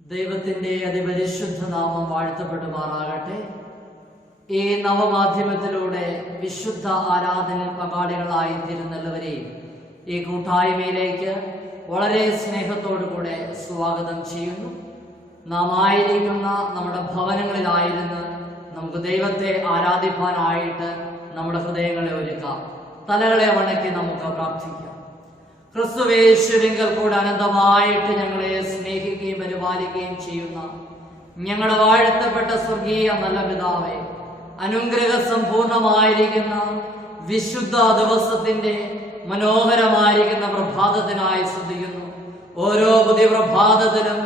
ദൈവത്തിന്റെ അതിപരിശുദ്ധ നാമം വാഴ്ത്തപ്പെടുമാറാകട്ടെ. ഈ നവമാധ്യമത്തിലൂടെ വിശുദ്ധ ആരാധനയിൽ പങ്കാളികളായി തീരുന്നവരെയും ഈ കൂട്ടായ്മയിലേക്ക് വളരെ സ്നേഹത്തോടുകൂടെ സ്വാഗതം ചെയ്യുന്നു. നാം ആയിരിക്കുന്ന നമ്മുടെ ഭവനങ്ങളിലായിരുന്ന് നമുക്ക് ദൈവത്തെ ആരാധിപ്പാനായിട്ട് നമ്മുടെ ഹൃദയങ്ങളെ ഒരുക്കാം. തലകളെ വണക്കി നമുക്ക് പ്രാർത്ഥിക്കാം. ക്രിസ്തുവേശുവിങ്കൽ കൂടെ അനന്തമായിട്ട് ഞങ്ങളെ സ്നേഹിക്കുകയും പരിപാലിക്കുകയും ചെയ്യുന്ന ഞങ്ങളുടെ വാഴ്ത്തപ്പെട്ട സ്വർഗീയ നല്ല പിതാവേ, അനുഗ്രഹ സമ്പൂർണമായിരിക്കുന്ന വിശുദ്ധ ദിവസത്തിന്റെ മനോഹരമായിരിക്കുന്ന പ്രഭാതത്തിനായി സ്തുതിക്കുന്നു. ഓരോ പുതിയ പ്രഭാതത്തിലും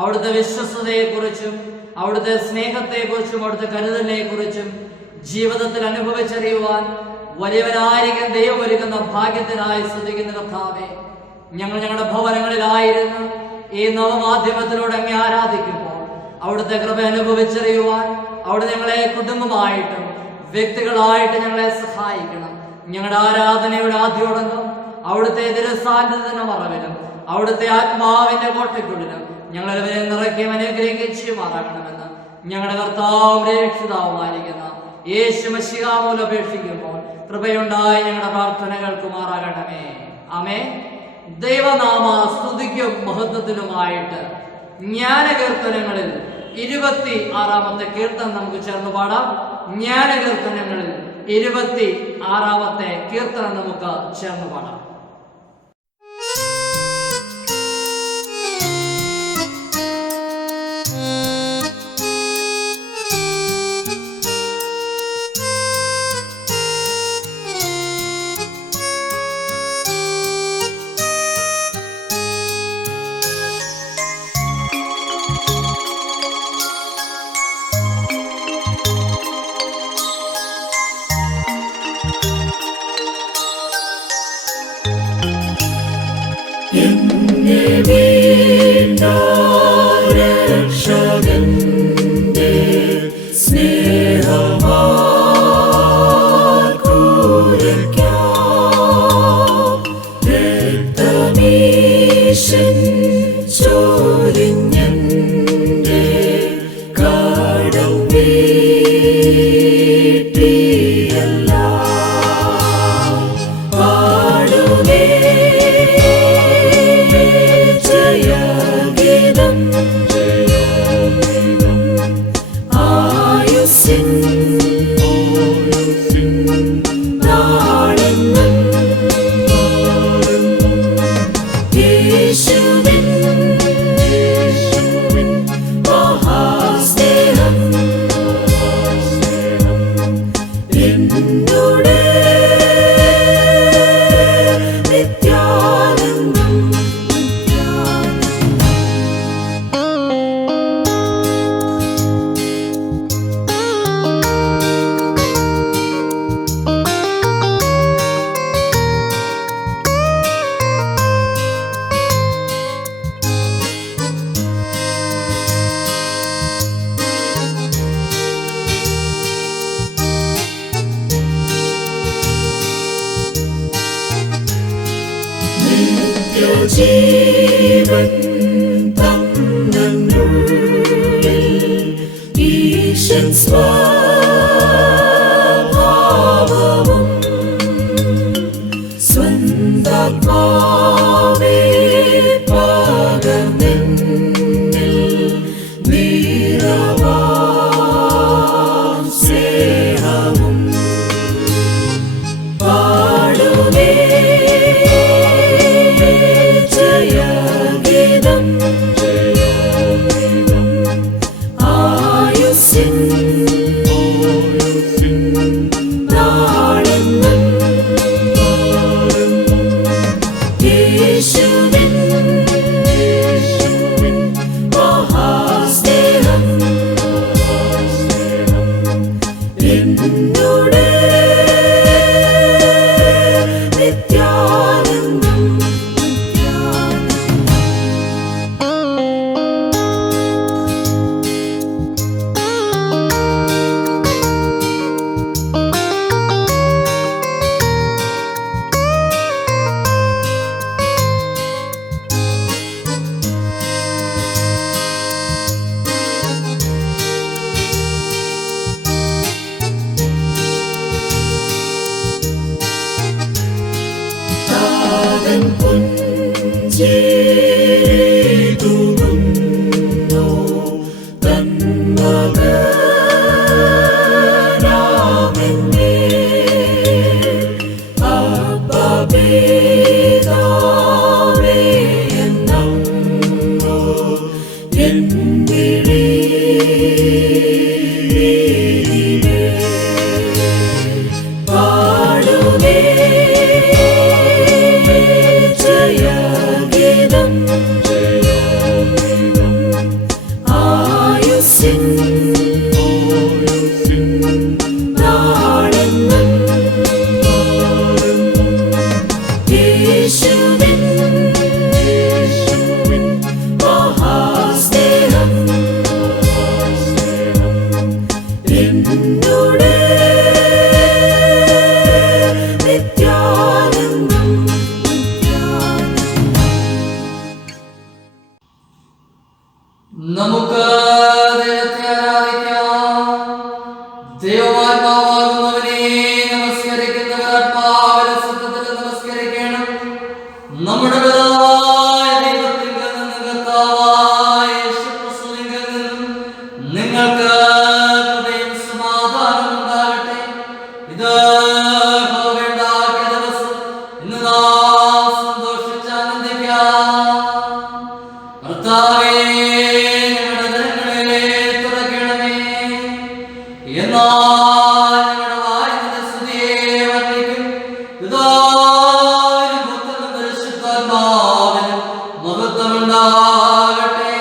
അവിടുത്തെ വിശ്വസ്തതയെക്കുറിച്ചും അവിടുത്തെ സ്നേഹത്തെക്കുറിച്ചും അവിടുത്തെ കരുതലിനെക്കുറിച്ചും ജീവിതത്തിൽ അനുഭവിച്ചറിയുവാൻ വലിയവനായിരിക്കും ദൈവം ഒരുക്കുന്ന ഭാഗ്യത്തിനായി സ്തുതിക്കുന്ന കർത്താവേ, ഞങ്ങളുടെ ഭവനങ്ങളിലായിരുന്നു ഈ നവമാധ്യമത്തിലൂടെ അങ്ങ് ആരാധിക്കുമ്പോൾ അവിടുത്തെ കൃപ അനുഭവിച്ചറിയുവാൻ അവിടെ ഞങ്ങളെ കുടുംബമായിട്ടും വ്യക്തികളായിട്ട് ഞങ്ങളെ സഹായിക്കണം. ഞങ്ങളുടെ ആരാധനയുടെ ആദ്യോടൊന്നും അവിടുത്തെ തിരുസാന്നിധ്യത്തിന്റെ മറവിലും അവിടുത്തെ ആത്മാവിന്റെ കോട്ടയ്ക്കുള്ളിലും ഞങ്ങളെ നിറയ്ക്കുകയും അനുഗ്രഹിക്കുകയും ചെയ്യുമാറാകണമെന്ന് ഞങ്ങളുടെ കർത്താവും രക്ഷിതാവുമായിരിക്കുന്ന യേശു മശിഹാ മൂലം അപേക്ഷിക്കുമ്പോൾ കൃപയുണ്ടായി ഞങ്ങളുടെ പ്രാർത്ഥനകൾക്കുമാറാകണമേ. ആമേൻ. ദൈവനാമ സ്തുതിക്കും മഹത്വത്തിനുമായിട്ട് ജ്ഞാനകീർത്തനങ്ങളിൽ 26-ാമത്തെ കീർത്തനം നമുക്ക് ചേർന്ന് പാടാം. ജ്ഞാനകീർത്തനങ്ങളിൽ 26-ാമത്തെ കീർത്തനം നമുക്ക് ചേർന്ന് പാടാം. ജീവൻ തന്നുള്ളിൽ ഈശൻ സ്വഭാവവും സ്വന്താത്മാവേ പകർന്നെന്നിൽ നിറവാൻ ദൈവമാത്മാവാകുന്നവനെ നമസ്കരിക്കുന്നവർ ആത്മാവിലെ സത്യത്തിൽ നമസ്കരിക്കണം. നമ്മുടെ പിതാവായ ദൈവത്തിങ്കൽ നിന്നും കർത്താവായ യേശുക്രിസ്തുവിങ്കൽ നിന്നും നിങ്ങൾക്ക് കൃപയും സമാധാനവും ഉണ്ടാകട്ടെ. ഇത് യഹോവയുണ്ടാക്കിയ ദിവസം. ഇന്ന് നാം സന്തോഷിച്ച് ആനന്ദിക്കാം. കർത്താവേ, ഞങ്ങളുടെ ദിനങ്ങളെ തുറക്കണമേ. എന്നാൽ ഞങ്ങളുടെ വായിന്റെ സ്തുതിയെ വർണ്ണിക്കും. പിതാവിനും പുത്രനും പരിശുദ്ധാത്മാവിനും മഹത്വമുണ്ടാകട്ടെ.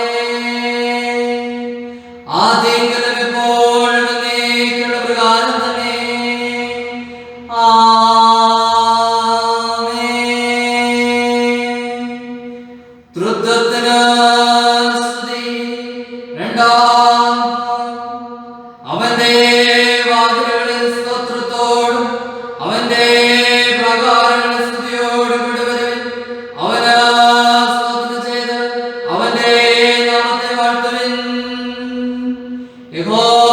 ആദ്യങ്കിലും എപ്പോഴും എന്നേക്കുമുള്ള പ്രകാരം തന്നെ. ആമേൻ. തൃത്വത്തിന് സ്തുതി. രണ്ടാം അവന്റെ വാതിലുകളിൽ സ്തോത്രത്തോടും അവന്റെ പ്രാകാരങ്ങളിൽ സ്തുതിയോടും കൂടെ വരുവിൻ. അവന് സ്തോത്രം ചെയ്ത് അവന്റെ നാമത്തെ വാഴ്ത്തുവിൻ. യഹോവ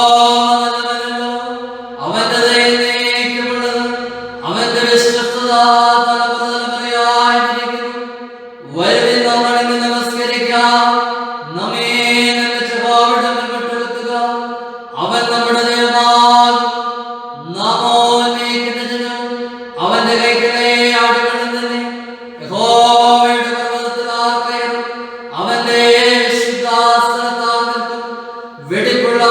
നല്ലവനല്ലോ, അവന്റെ ദയ എന്നേക്കുമുള്ളത്. അവന്റെ വിശ്വസ്തത തലമുറ തലമുറയായിരിക്കുന്നു. വരുവിൻ, നാം വണങ്ങി നമസ്കരിക്കാം. നമ്മെ നിർമ്മിച്ച യഹോവയുടെ മുൻപിട്ടെടുക്കുക. അവൻ നമ്മുടെ ദൈവമാകും. നാമോ അന്വേഷിക്കുന്ന ജനം. അവന്റെ കൈകളെ ആടുകളിൽ തന്നെ. യഹോവയുടെ പർവ്വതത്തിൽ ആർ കയറും? അവന്റെ വിശുദ്ധാസനത്താൽ നിൽക്കും. വെടിപ്പുള്ള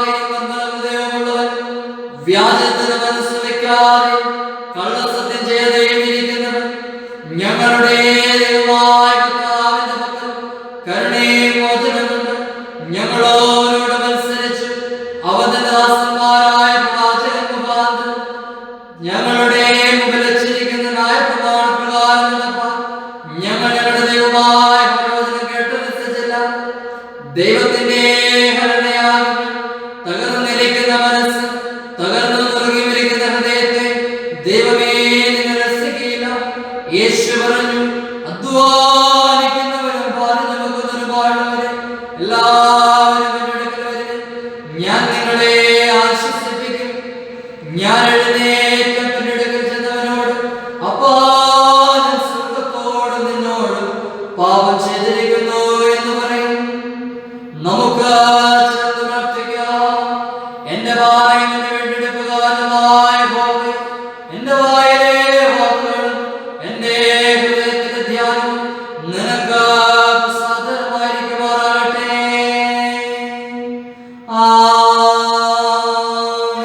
കൈയും നിർമ്മല ഹൃദയവുമുള്ളവൻ, വ്യാജത്തിന് മനസ്സ് വയ്ക്കാതെ കള്ളസത്യം ചെയ്തേയും ഇരിക്കുന്നവൻ, ഞങ്ങളുടെ ദൈവമായ കർത്താവിന്റെ പക്കൽ കരുണയും മോചനമുണ്ട്. ഞങ്ങളോരോട് മത്സരിച്ച് അവന്റെ ദാസന്മാരായ പ്രവാചകൻ മുഖാന്തരം ഞങ്ങളുടെ മുമ്പിൽ വച്ചിരിക്കുന്ന ന്യായപ്രമാണ പ്രകാരം നടപ്പാൻ ഞങ്ങൾ ഞങ്ങളുടെ ദൈവമായ പ്രവചനം കേട്ടനുസരിച്ചില്ല. ദൈവത്തിന്റെ കരുണയാകുന്നു. തകർന്നിരിക്കുന്ന മനസ്സ്, തകർന്നു നുറുങ്ങിയിരിക്കുന്ന ഹൃദയത്തെ ദൈവമേ നിങ്ങൾ രസിക്കുകയില്ല. യേശു പറഞ്ഞു, അധ്വാനിക്കുന്നവരും ഭാരം ചുമക്കുന്നവരുമായുള്ളവരെ എല്ലാവരും എന്റെ അടുക്കൽ വരുവിൻ. ഞാൻ നിങ്ങളെ ആശ്വസിപ്പിക്കും. ഞാൻ എഴുന്നേറ്റ് എന്റെ അടുക്കൽ ചെന്നവനോട്, അപ്പാ, ഞാൻ സ്വർഗ്ഗത്തോടും നിന്നോടും പാപം ചെയ്തിരിക്കുന്നു എന്ന് പറയും. നമുക്ക് ചേർന്ന് പ്രാർത്ഥിക്കാം. എന്റെ വായിൽ എന്റെ വീണ്ടെടുപ്പുകാരനുമായ യഹോവേ, എന്റെ വായിലെ വാക്കുകളും എന്റെ ഹൃദയത്തിന്റെ ധ്യാനവും നിനക്ക് പ്രസാദമായിരിക്കുമാറാകട്ടെ.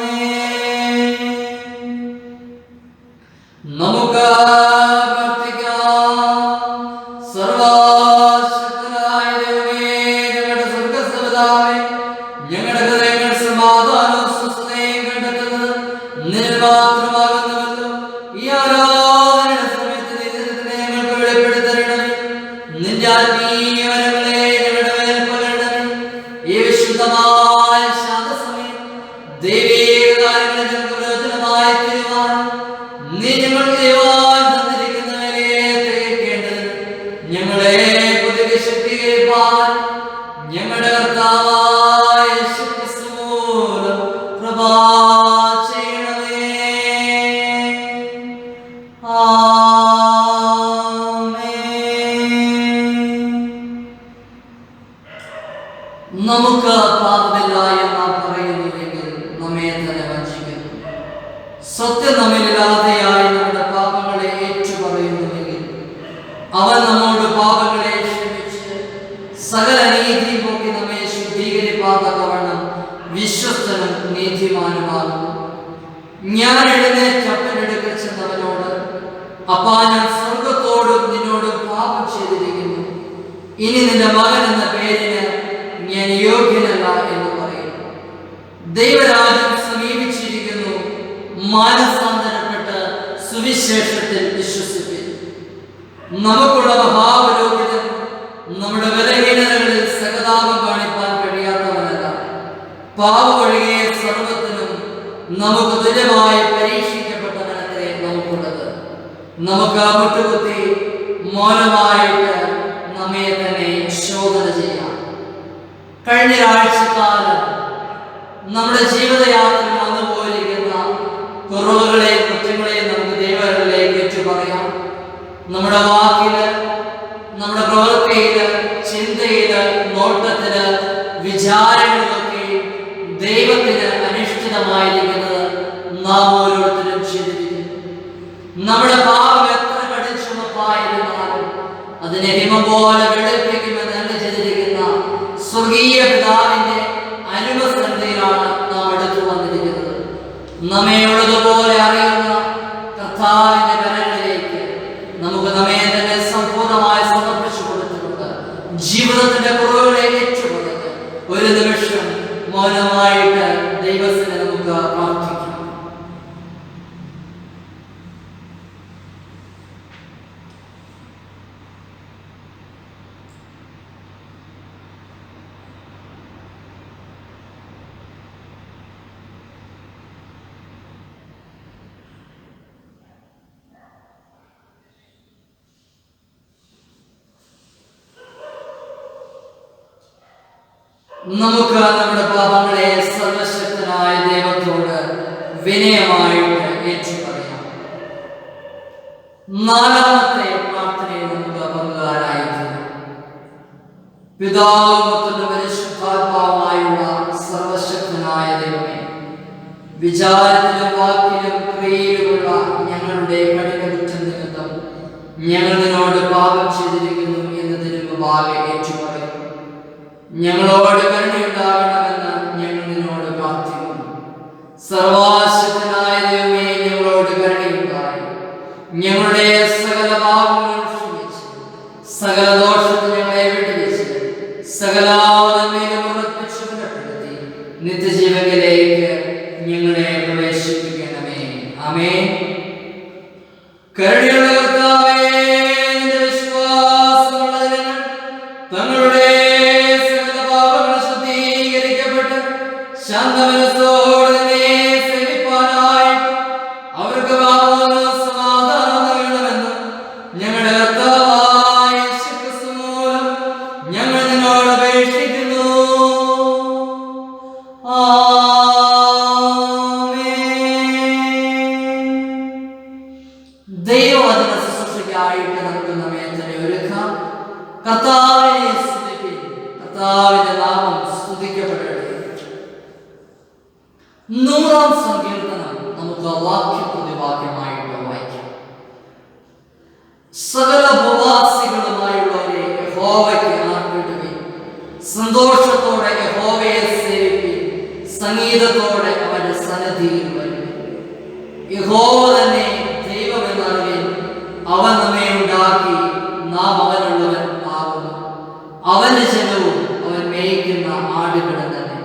ആമേൻ. നമുക്ക് പ്രാർത്ഥിക്കാം. സർവശക്തനായ ദൈവമേ, ഞങ്ങളുടെ സ്വർഗ്ഗസ്ഥപിതാവേ, ഞങ്ങളുടെ ഹൃദയങ്ങൾ സമാധാനവും സ്വസ്ഥതയും കണ്ടെത്തുന്നത് നിന്നിൽ മാത്രമാകുന്നുവല്ലോ. ഈ ആരാധനയുടെ സമയത്ത് നീ ഇതിനെ ഞങ്ങൾക്ക് വെളിപ്പെടുത്തരണമേ. നിന്റെ ആത്മീയ വരങ്ങളെ ഞങ്ങളുടെ മേൽ പകരണമേ. ഈ വിശുദ്ധമായ ശാന്തസമയം ദൈവീക കാര്യങ്ങളെ ഞങ്ങൾക്ക് പ്രയോജനമായി തീരുവാൻ നീ ഞങ്ങൾക്ക് ദൈവമായി തന്നിരിക്കുന്നവരെ തികയ്ക്കേണ്ടതിന് ഞങ്ങളെ പുതിയ ശക്തീകരിപ്പാൻ ഞങ്ങളുടെ കർത്താവായ യേശുക്രിസ്തു മൂലം കൃപ ചെയ്യണമേ. ആമേൻ. നമുക്ക് പാപമില്ല എന്ന് നാം പറയുന്നുവെങ്കിൽ നമ്മെ തന്നെ വഞ്ചിക്കുന്നു. സത്യം നമ്മിലില്ലാതെയായി നമ്മുടെ പാപങ്ങളെ ഏറ്റുപറയുന്നുവെങ്കിൽ അവൻ നമ്മോട് പാപങ്ങളെ ക്ഷമിച്ച് സകല നീതി പോക്കി നമ്മെ ശുദ്ധീകരിപ്പാതക്കവണ്ണം വിശ്വസ്തനും നീതിമാനുമാകുന്നു. ഞാൻ എഴുന്നേറ്റ് അപ്പൻ്റെ അടുക്കൽ ചെന്നവനോട്, അപ്പാ, ഞാൻ സ്വർഗ്ഗത്തോടും നിന്നോടും പാപം ചെയ്തിരിക്കുന്നു. ഇനി നിന്റെ മകൻ എന്ന പേരിന് ഞാൻ യോഗ്യനല്ല എന്ന് പറയുന്നു. ദൈവരാജ്യം സമീപിച്ചിരിക്കുന്നു. മാനസാന്തരപ്പെട്ട് സുവിശേഷത്തിൽ വിശ്വസിപ്പിൻ. നമുക്കുള്ള മഹാപുരോഹിതൻ നമ്മുടെ ബലഹീനതകളിൽ സഹതാപം കാണിപ്പാൻ കഴിയാത്തവനല്ല. പാപമൊഴികെ സർവത്തിനും നമുക്ക് തുല്യമായി പരീക്ഷിക്കപ്പെട്ടവനത്രേ നമുക്കുള്ളത്. നമുക്ക് മുട്ടുകുത്തി മൗനമായിട്ട് നമ്മെ തന്നെ ശോധന ചെയ്യാം. കഴിഞ്ഞ ആഴ്ചക്കാലം നമ്മുടെ ജീവിതയാത്രയിൽ നമ്മുടെ വാക്കില്, നമ്മുടെ പ്രവൃത്തിയില്, ചിന്തയില്, നോട്ടത്തില്, വിചാരങ്ങളിലൊക്കെ ദൈവത്തിന് അനിഷ്ഠിതമായിരിക്കുന്നത് നാം ഓരോരുത്തരും ചെയ്തിരിക്കുന്നു. നമ്മുടെ പാപം എത്ര കടിച്ചുമപ്പായിരുന്നാലും അതിനെ ഹിമം പോലെ വെളുപ്പിക്കുമെന്ന് അരുളി ചെയ്തിരിക്കുന്ന സ്വർഗീയ പിതാവിന്റെ അനുപസ്ഥിതിയിലാണ് നാം അടുത്തു വന്നിരിക്കുന്നത്. നമ്മെ ഉള്ളതുപോലെ അറിയുന്ന കർത്താവിന്റെ കരങ്ങളിലേക്ക് നമുക്ക് നമ്മെ തന്നെ സമ്പൂർണ്ണമായി സമർപ്പിച്ചു കൊടുത്തുകൊണ്ട് ജീവിതത്തിന്റെ കുറവുകളെ ഏറ്റുപറഞ്ഞ് ഒരു നിമിഷം മൗനമായിട്ട് ദൈവത്തിന് നമുക്ക് പ്രാർത്ഥിക്കാം. നമുക്ക് നമ്മുടെ പാപങ്ങളെ സർവശക്തനായ ദൈവത്തോട് വിനയമായിട്ട് ഏറ്റുപറയാം. നാലാമത്തെ പ്രാർത്ഥനയിൽ നമുക്ക് പങ്കുകാരായിരിക്കും. പിതാവും പുത്രനും പരിശുദ്ധാത്മാവുമായുള്ള സർവശക്തനായ ദൈവമേ, വിചാരത്തിലും വാക്കിലും ക്രിയയിലുമുള്ള ഞങ്ങളുടെ കഠിനകുറ്റം നിമിത്തം ഞങ്ങൾ നിന്നോട് പാപം ചെയ്തിരിക്കുന്നു എന്നതിന് മുമ്പാകെ ഏറ്റുപറയും. ഞങ്ങളോട് കരുണയുണ്ടാകണമെന്ന് ഞങ്ങൾ നിന്നോട് പ്രാർത്ഥിക്കുന്നു. സർവശക്തനായ ദൈവമേ, ഞങ്ങളോട് കരുണയുണ്ടായി ഞങ്ങളുടെ സകല പാപങ്ങളും ക്ഷമിച്ച് സകല ദോഷത്തിൽ ഞങ്ങളെ വിട്ടുവെച്ച് സകല നന്മയിലും ഉറപ്പിച്ചു പുലർത്തി നിത്യജീവനിലേക്ക് ഞങ്ങളെ പ്രവേശിപ്പിക്കണമേ. ആമേൻ. കരുണയുള്ള കർത്താവേ, നിന്റെ വിശ്വാസമുള്ള ജനങ്ങൾ തങ്ങളുടെ ശാന്തമനസ്സോടെ നിന്നെ സേവിപ്പാനായി അവർക്ക് സമാധാനം നൽകണമെന്ന് ഞങ്ങളുടെ കർത്താവായ യേശുക്രിസ്തു മൂലം ഞങ്ങൾ നിന്നോട് അപേക്ഷിക്കുന്നു. ദൈവവചന ശുശ്രൂഷയ്ക്കായിട്ട് നമുക്ക് നമ്മെ തന്നെ ഒരുക്കാം. കർത്താവിനെ സ്തുതിപ്പിൻ. കർത്താവിന്റെ നാമം സ്തുതിക്കപ്പെടട്ടെ. 100-ാം സങ്കീർത്തനം നമുക്ക് വാക്യപ്രതിവാക്യമായിട്ട് വായിക്കാം. സകല ഭൂവാസികളുമായുള്ളവരെ യഹോവയ്ക്ക് ആർപ്പിടുവിൻ. സന്തോഷത്തോടെ യഹോവയെ സേവിപ്പിൻ. സംഗീതത്തോടെ അവന്റെ സന്നിധിയിൽ വരുവിൻ. യഹോവ തന്നെ ദൈവമെന്നറിവിൻ. അവൻ നമ്മെ ഉണ്ടാക്കി, നാം അവനുള്ളവൻ ആകുന്നു. അവന്റെ ജനവും അവൻ മേയ്ക്കുന്ന ആടുകളും തന്നെ.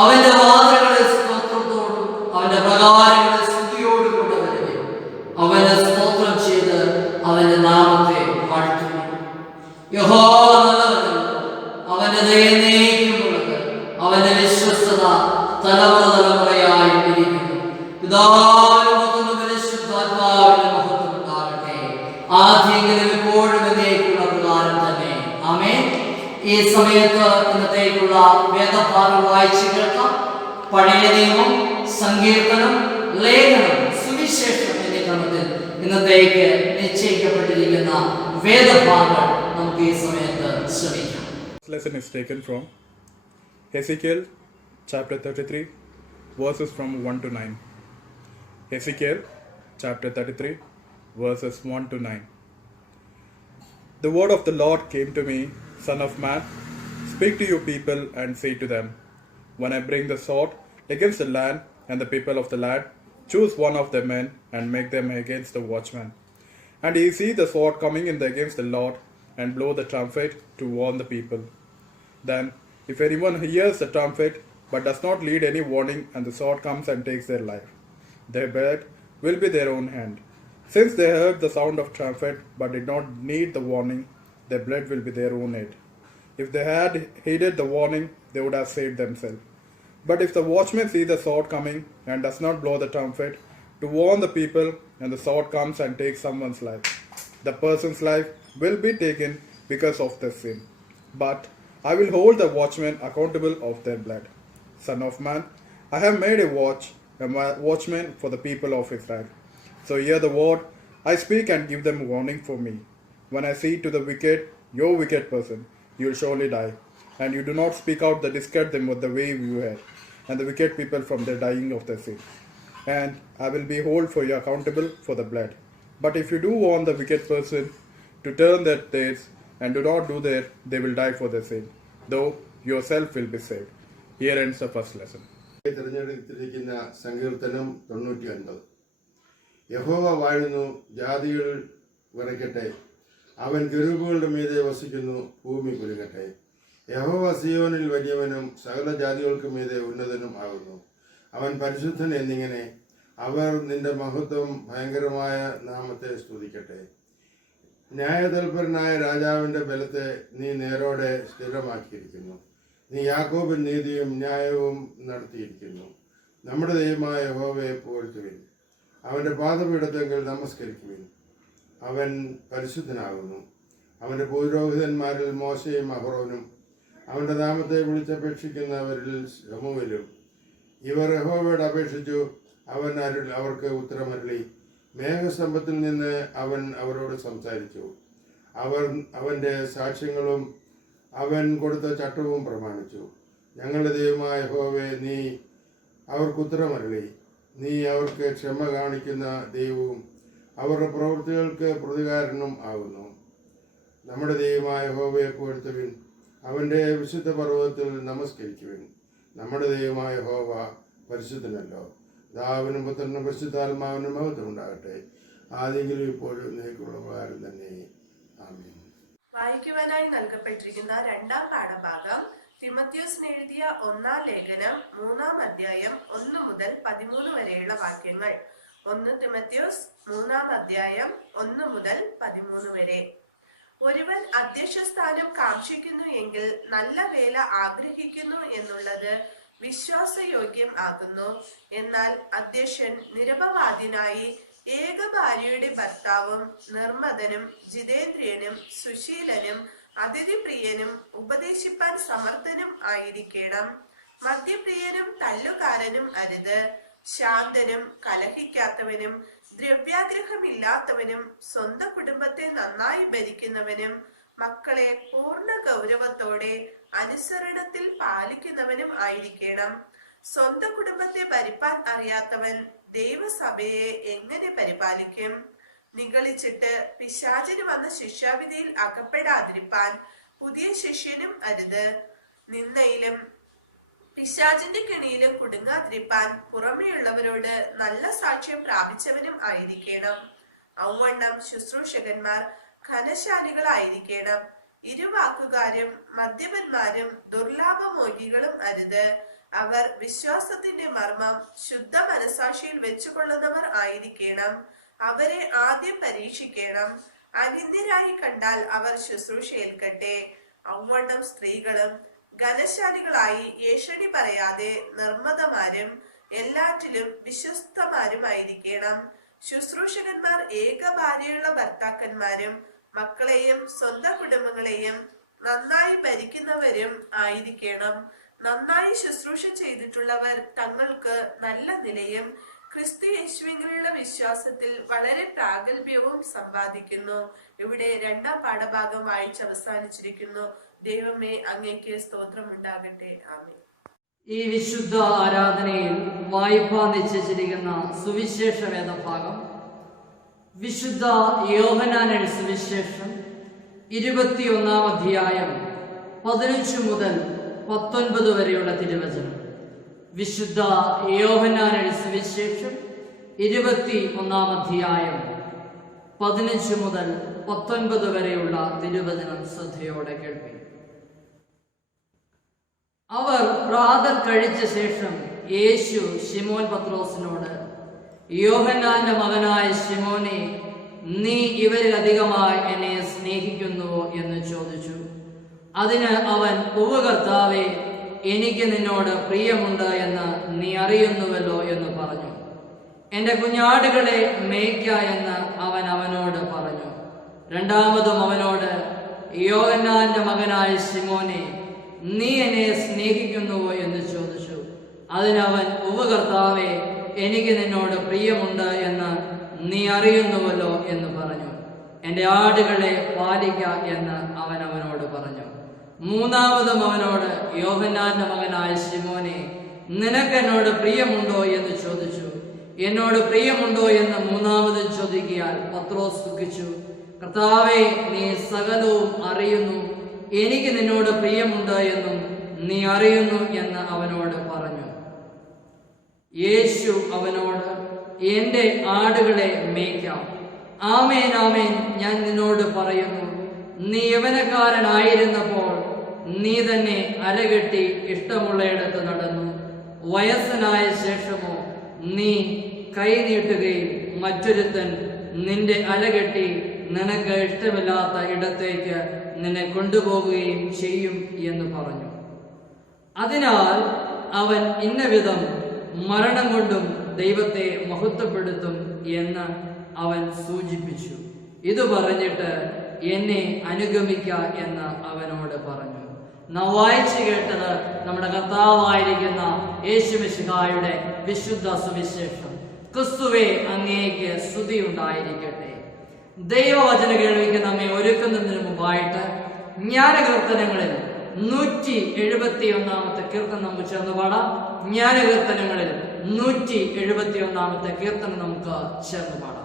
അവന്റെ വാതിലുകളെ സ്തോത്രത്തോടും അവന്റെ പ്രകാരങ്ങളെ സ്തുതിയോടും കൂടെ വരുവിൻ. അവന്റെ സ്തോത്രം ചെയ്ത് അവന്റെ നാമത്തെ വാഴ്ത്തുന്നു. യഹോവ നല്ലവനല്ലോ, അവന്റെ ദയ എന്നേക്കുമുള്ളത്. അവന്റെ വിശ്വസ്തത തലമുറ തലമുറയായി ഇരിക്കുന്നു. പിതാവിനും പുത്രനും പരിശുദ്ധാത്മാവിനും മഹത്വം ഉണ്ടാകട്ടെ, ആദ്യമെങ്കിലും ഇപ്പോഴും എന്നേക്കുള്ള പ്രകാരം തന്നെ. ആമേൻ. ഈ സമയത്ത് ഇന്നത്തേക്കുള്ള വേദഭാഗം വായിച്ചു കേൾക്കാം. പഴയ നിയമം, സങ്കീർത്തനം, ലേഖനം, സുവിശേഷം എന്നീ ക്രമത്തിൽ ഇന്നത്തേക്ക് നിശ്ചയിക്കപ്പെട്ടിരിക്കുന്ന വേദഭാഗങ്ങൾ നമുക്ക് ഈ സമയത്ത് ശ്രമിക്കാം. This lesson is taken from Ezekiel chapter 33 verses from 1 to 9. Ezekiel chapter 33 verses 1 to 9. The word of the Lord came to me, Son of man, speak to your people and say to them, when I bring the sword against the land and the people of the land, choose one of the men and make them against the watchman. And ye see the sword coming in against the Lord, and blow the trumpet to warn the people. Then, if anyone hears the trumpet but does not lead any warning, and the sword comes and takes their life, their blood will be their own hand. Since they heard the sound of trumpet but did not need the warning, their blood will be their own head. If they had heeded the warning, they would have saved themselves. But if the watchman sees the sword coming and does not blow the trumpet to warn the people, and the sword comes and takes someone's life, the person's life will be taken because of their sin. But I will hold the watchmen accountable of their blood. Son of man, I have made a watchman for the people of Israel. So hear the word I speak and give them warning for me. When I say to the wicked, "Your wicked person, you will surely die," and you do not speak out that discard them with the way you had, and the wicked people from the dying of their sin. And I will be hold for you accountable for the blood. But if you do warn the wicked person to turn their theirs, and do not do their, they will die for their sin, though yourself will be saved. Here ends the first lesson. തിരഞ്ഞെടുത്തിരിക്കുന്ന സങ്കീർത്തനം 99. യഹോവ വാഴുന്നു, ജാതികൾ വിറയ്ക്കട്ടെ. അവൻ കെരൂബുകളുടെ മീതെ വസിക്കുന്നു, ഭൂമി കുലുങ്ങട്ടെ. യഹോവ സിയോനിൽ വലിയവനും സകല ജാതികൾക്ക് മീതെ ഉന്നതനും ആകുന്നു. അവൻ പരിശുദ്ധൻ എന്നിങ്ങനെ അവർ നിന്റെ മഹത്വം ഭയങ്കരമായ നാമത്തെ സ്തുതിക്കട്ടെ. ന്യായതൽപരനായ രാജാവിന്റെ ബലത്തെ നീ നേരോടെ സ്ഥിരമാക്കിയിരിക്കുന്നു. നീ യാക്കോബിൻ നീതിയും ന്യായവും നടത്തിയിരിക്കുന്നു. നമ്മുടെ ദൈവമായ യഹോവയെ പുകഴ്ത്തുവിൻ. അവന്റെ പാദപീഠത്തെങ്കിൽ നമസ്കരിക്കുവിൻ. അവൻ പരിശുദ്ധനാകുന്നു. അവന്റെ പുരോഹിതന്മാരിൽ മോശയും അഹ്റോനും അവന്റെ നാമത്തെ വിളിച്ചപേക്ഷിക്കുന്നവരിൽ ശമൂവേലും. ഇവർ യഹോവയോട് അപേക്ഷിച്ചു, അവൻ അവർക്ക് ഉത്തരമരുളി. മേഘസ്തംഭത്തിൽ നിന്ന് അവൻ അവരോട് സംസാരിച്ചു. അവർ അവന്റെ സാക്ഷ്യങ്ങളും അവൻ കൊടുത്ത ചട്ടവും പ്രമാണിച്ചു. ഞങ്ങളുടെ ദൈവമായ യഹോവേ, നീ അവർക്ക് ഉത്തരമരുളി. നീ അവർക്ക് ക്ഷമ കാണിക്കുന്ന ദൈവവും അവരുടെ പ്രവൃത്തികൾക്ക് പ്രതികാരനും ആകുന്നു. നമ്മുടെ ദൈവമായ യഹോവയെ പുകഴ്ത്തുവിൻ. അവന്റെ വിശുദ്ധ പർവ്വതത്തിൽ നമസ്കരിക്കുവിൻ. നമ്മുടെ ദൈവമായ യഹോവ പരിശുദ്ധനല്ലോ. പിതാവിനും പുത്രനും പരിശുദ്ധാത്മാവിനും മഹത്വം ഉണ്ടാകട്ടെ, ആദ്യെങ്കിലും ഇപ്പോഴും നീക്കുള്ള പ്രകാരം തന്നെ. ആമേൻ. വായിക്കുവാനായി നൽകപ്പെട്ടിരിക്കുന്ന രണ്ടാം പാഠഭാഗം തിമത്യോസിന് എഴുതിയ 1-ാം ലേഖനം 3-ാം അധ്യായം 1 മുതൽ 13 വരെയുള്ള വാക്യങ്ങൾ. 1 തിമത്യോസ് 3-ാം അധ്യായം 1 മുതൽ 13 വരെ. ഒരുവൻ അധ്യക്ഷസ്ഥാനം കാക്ഷിക്കുന്നു എങ്കിൽ നല്ല വേല ആഗ്രഹിക്കുന്നു എന്നുള്ളത് വിശ്വാസയോഗ്യം ആകുന്നു. എന്നാൽ അധ്യക്ഷൻ നിരപവാദിനായി ഏക ഭാര്യയുടെ ഭർത്താവും നിർമ്മതനും ജിതേന്ദ്രിയനും സുശീലനും അതിഥിപ്രിയനും ഉപദേശിപ്പാൻ സമർത്ഥനും ആയിരിക്കണം. മദ്യപ്രിയനും തല്ലുകാരനും അരുത്. ശാന്തനും കലഹിക്കാത്തവനും ദ്രവ്യാഗ്രഹമില്ലാത്തവനും സ്വന്തം കുടുംബത്തെ നന്നായി ഭരിക്കുന്നവനും മക്കളെ പൂർണ്ണ ഗൗരവത്തോടെ അനുസരണത്തിൽ പാലിക്കുന്നവനും ആയിരിക്കണം. സ്വന്തം കുടുംബത്തെ ഭരിപ്പാൻ അറിയാത്തവൻ ദൈവസഭയെ എങ്ങനെ പരിപാലിക്കും? നിഗളിച്ചിട്ട് പിശാചിന് വന്ന ശിക്ഷാവിധിയിൽ അകപ്പെടാതിരിപ്പാൻ പുതിയ ശിഷ്യനും അരുത്. നിന്നയിലും പിശാചിന്റെ കെണിയിലും കുടുങ്ങാതിരിപ്പാൻ പുറമെയുള്ളവരോട് നല്ല സാക്ഷ്യം പ്രാപിച്ചവനും ആയിരിക്കണം. ഔവണ്ണം ശുശ്രൂഷകന്മാർ ഘനശാലികളായിരിക്കണം. ഇരുവാക്കുകാരും മദ്യപന്മാരും ദുർലാഭമോഹികളും അരുത്. അവർ വിശ്വാസത്തിന്റെ മർമ്മം ശുദ്ധ മനസാക്ഷിയിൽ വെച്ചുകൊള്ളുന്നവർ ആയിരിക്കണം. അവരെ ആദ്യം പരീക്ഷിക്കണം. അനിന്ദ്യരായി കണ്ടാൽ അവർ ശുശ്രൂഷ ഏൽക്കട്ടെ. ഔവണ്ണം സ്ത്രീകളും ഘനശാലികളായി ഏഷണി പറയാതെ നിർമ്മതമാരും എല്ലാറ്റിലും വിശ്വസ്തമാരുമായിരിക്കണം. ശുശ്രൂഷകന്മാർ ഏക ഭാര്യയുള്ള ഭർത്താക്കന്മാരും മക്കളെയും സ്വന്തം കുടുംബങ്ങളെയും നന്നായി ഭരിക്കുന്നവരും ആയിരിക്കണം. നന്നായി ശുശ്രൂഷ ചെയ്തിട്ടുള്ളവർ തങ്ങൾക്ക് നല്ല നിലയും ക്രിസ്തു യേശുവിലുള്ള വിശ്വാസത്തിൽ വളരെ പ്രാഗൽഭ്യവും സമ്പാദിക്കുന്നു. ഇവിടെ രണ്ടാം പാഠഭാഗം വായിച്ച് അവസാനിച്ചിരിക്കുന്നു. ദൈവമേ, അങ്ങേക്ക് സ്തോത്രം ഉണ്ടാകട്ടെ. ആമേൻ. ഈ വിശുദ്ധ ആരാധനയിൽ വായിപ്പാൻ നിശ്ചയിച്ചിരിക്കുന്ന സുവിശേഷ വേദഭാഗം വിശുദ്ധ യോഹന്നാന്റെ സുവിശേഷം 21-ാം അധ്യായം 15 മുതൽ 19 വരെയുള്ള തിരുവചനം. വിശുദ്ധ യോഹന്നാന്റെ സുവിശേഷം 21-ാം അധ്യായം 15 മുതൽ 19 വരെയുള്ള തിരുവചനം ശ്രദ്ധയോടെ കേൾപ്പി. അവർ പ്രാതൽ കഴിച്ച ശേഷം യേശു ശിമോൻ പത്രോസിനോട്, യോഹന്നാന്റെ മകനായ ശിമോനെ, നീ ഇവരിൽ അധികമായി എന്നെ സ്നേഹിക്കുന്നുവോ എന്ന് ചോദിച്ചു. അതിന് അവൻ, ഉവ്വ് കർത്താവേ, എനിക്ക് നിന്നോട് പ്രിയമുണ്ട് എന്ന് നീ അറിയുന്നുവല്ലോ എന്ന് പറഞ്ഞു. എന്റെ കുഞ്ഞാടുകളെ മേയ്ക്ക എന്ന് അവൻ അവനോട് പറഞ്ഞു. രണ്ടാമതും അവനോട്, യോഹന്നാന്റെ മകനായ ശിമോനെ, നീ എന്നെ സ്നേഹിക്കുന്നുവോ എന്ന് ചോദിച്ചു. അതിനവൻ, ഉവ്വ് കർത്താവേ, എനിക്ക് നിന്നോട് പ്രിയമുണ്ട് എന്ന് നീ അറിയുന്നുവല്ലോ എന്ന് പറഞ്ഞു. എൻ്റെ ആടുകളെ പാലിക്ക എന്ന് അവൻ അവനോട് പറഞ്ഞു. മൂന്നാമതും അവനോട്, യോഹന്നാന്റെ മകനായ ശിമോനെ, നിനക്ക് എന്നോട് പ്രിയമുണ്ടോ എന്ന് ചോദിച്ചു. എന്നോട് പ്രിയമുണ്ടോ എന്ന് മൂന്നാമത് ചോദിക്കിയാൽ പത്രോസ് ദുഃഖിച്ചു. കർത്താവേ, നീ സകലവും അറിയുന്നു, എനിക്ക് നിന്നോട് പ്രിയമുണ്ട് എന്നും നീ അറിയുന്നു എന്ന് അവനോട് പറഞ്ഞു. യേശു അവനോട്, എൻ്റെ ആടുകളെ മേയ്ക്കാം. ആമേൻ ആമേൻ, ഞാൻ നിന്നോട് പറയുന്നു, നീ യൗവനക്കാരനായിരുന്നപ്പോൾ നീ തന്നെ അരകെട്ടി ഇഷ്ടമുള്ളയിടത്ത് നടന്നു. വയസ്സനായ ശേഷമോ നീ കൈ നീട്ടുകയും മറ്റൊരുത്തൻ നിന്റെ അരകെട്ടി നിനക്ക് ഇഷ്ടമില്ലാത്ത ഇടത്തേക്ക് നിന്നെ കൊണ്ടുപോകുകയും ചെയ്യും എന്ന് പറഞ്ഞു. അതിനാൽ അവൻ ഇന്നവിധം മരണം കൊണ്ടും ദൈവത്തെ മഹത്വപ്പെടുത്തും എന്ന് അവൻ സൂചിപ്പിച്ചു. ഇത് പറഞ്ഞിട്ട് എന്നെ അനുഗമിക്ക എന്ന് അവനോട് പറഞ്ഞു. നാം വായിച്ചു കേട്ടത് നമ്മുടെ കർത്താവായിരിക്കുന്ന യേശുമിശിഹായുടെ വിശുദ്ധ സുവിശേഷം. ക്രിസ്തുവേ, അങ്ങേക്ക് സ്തുതി ഉണ്ടായിരിക്കട്ടെ. ദൈവവചന കേൾവിക്ക് നമ്മെ ഒരുക്കുന്നതിന് മുമ്പായിട്ട് ജ്ഞാനകീർത്തനങ്ങളിൽ 171 കീർത്തനം നമുക്ക് ചേർന്ന് പാടാം. ജ്ഞാനകീർത്തനങ്ങളിൽ 171 കീർത്തനം നമുക്ക് ചേർന്ന് പാടാം.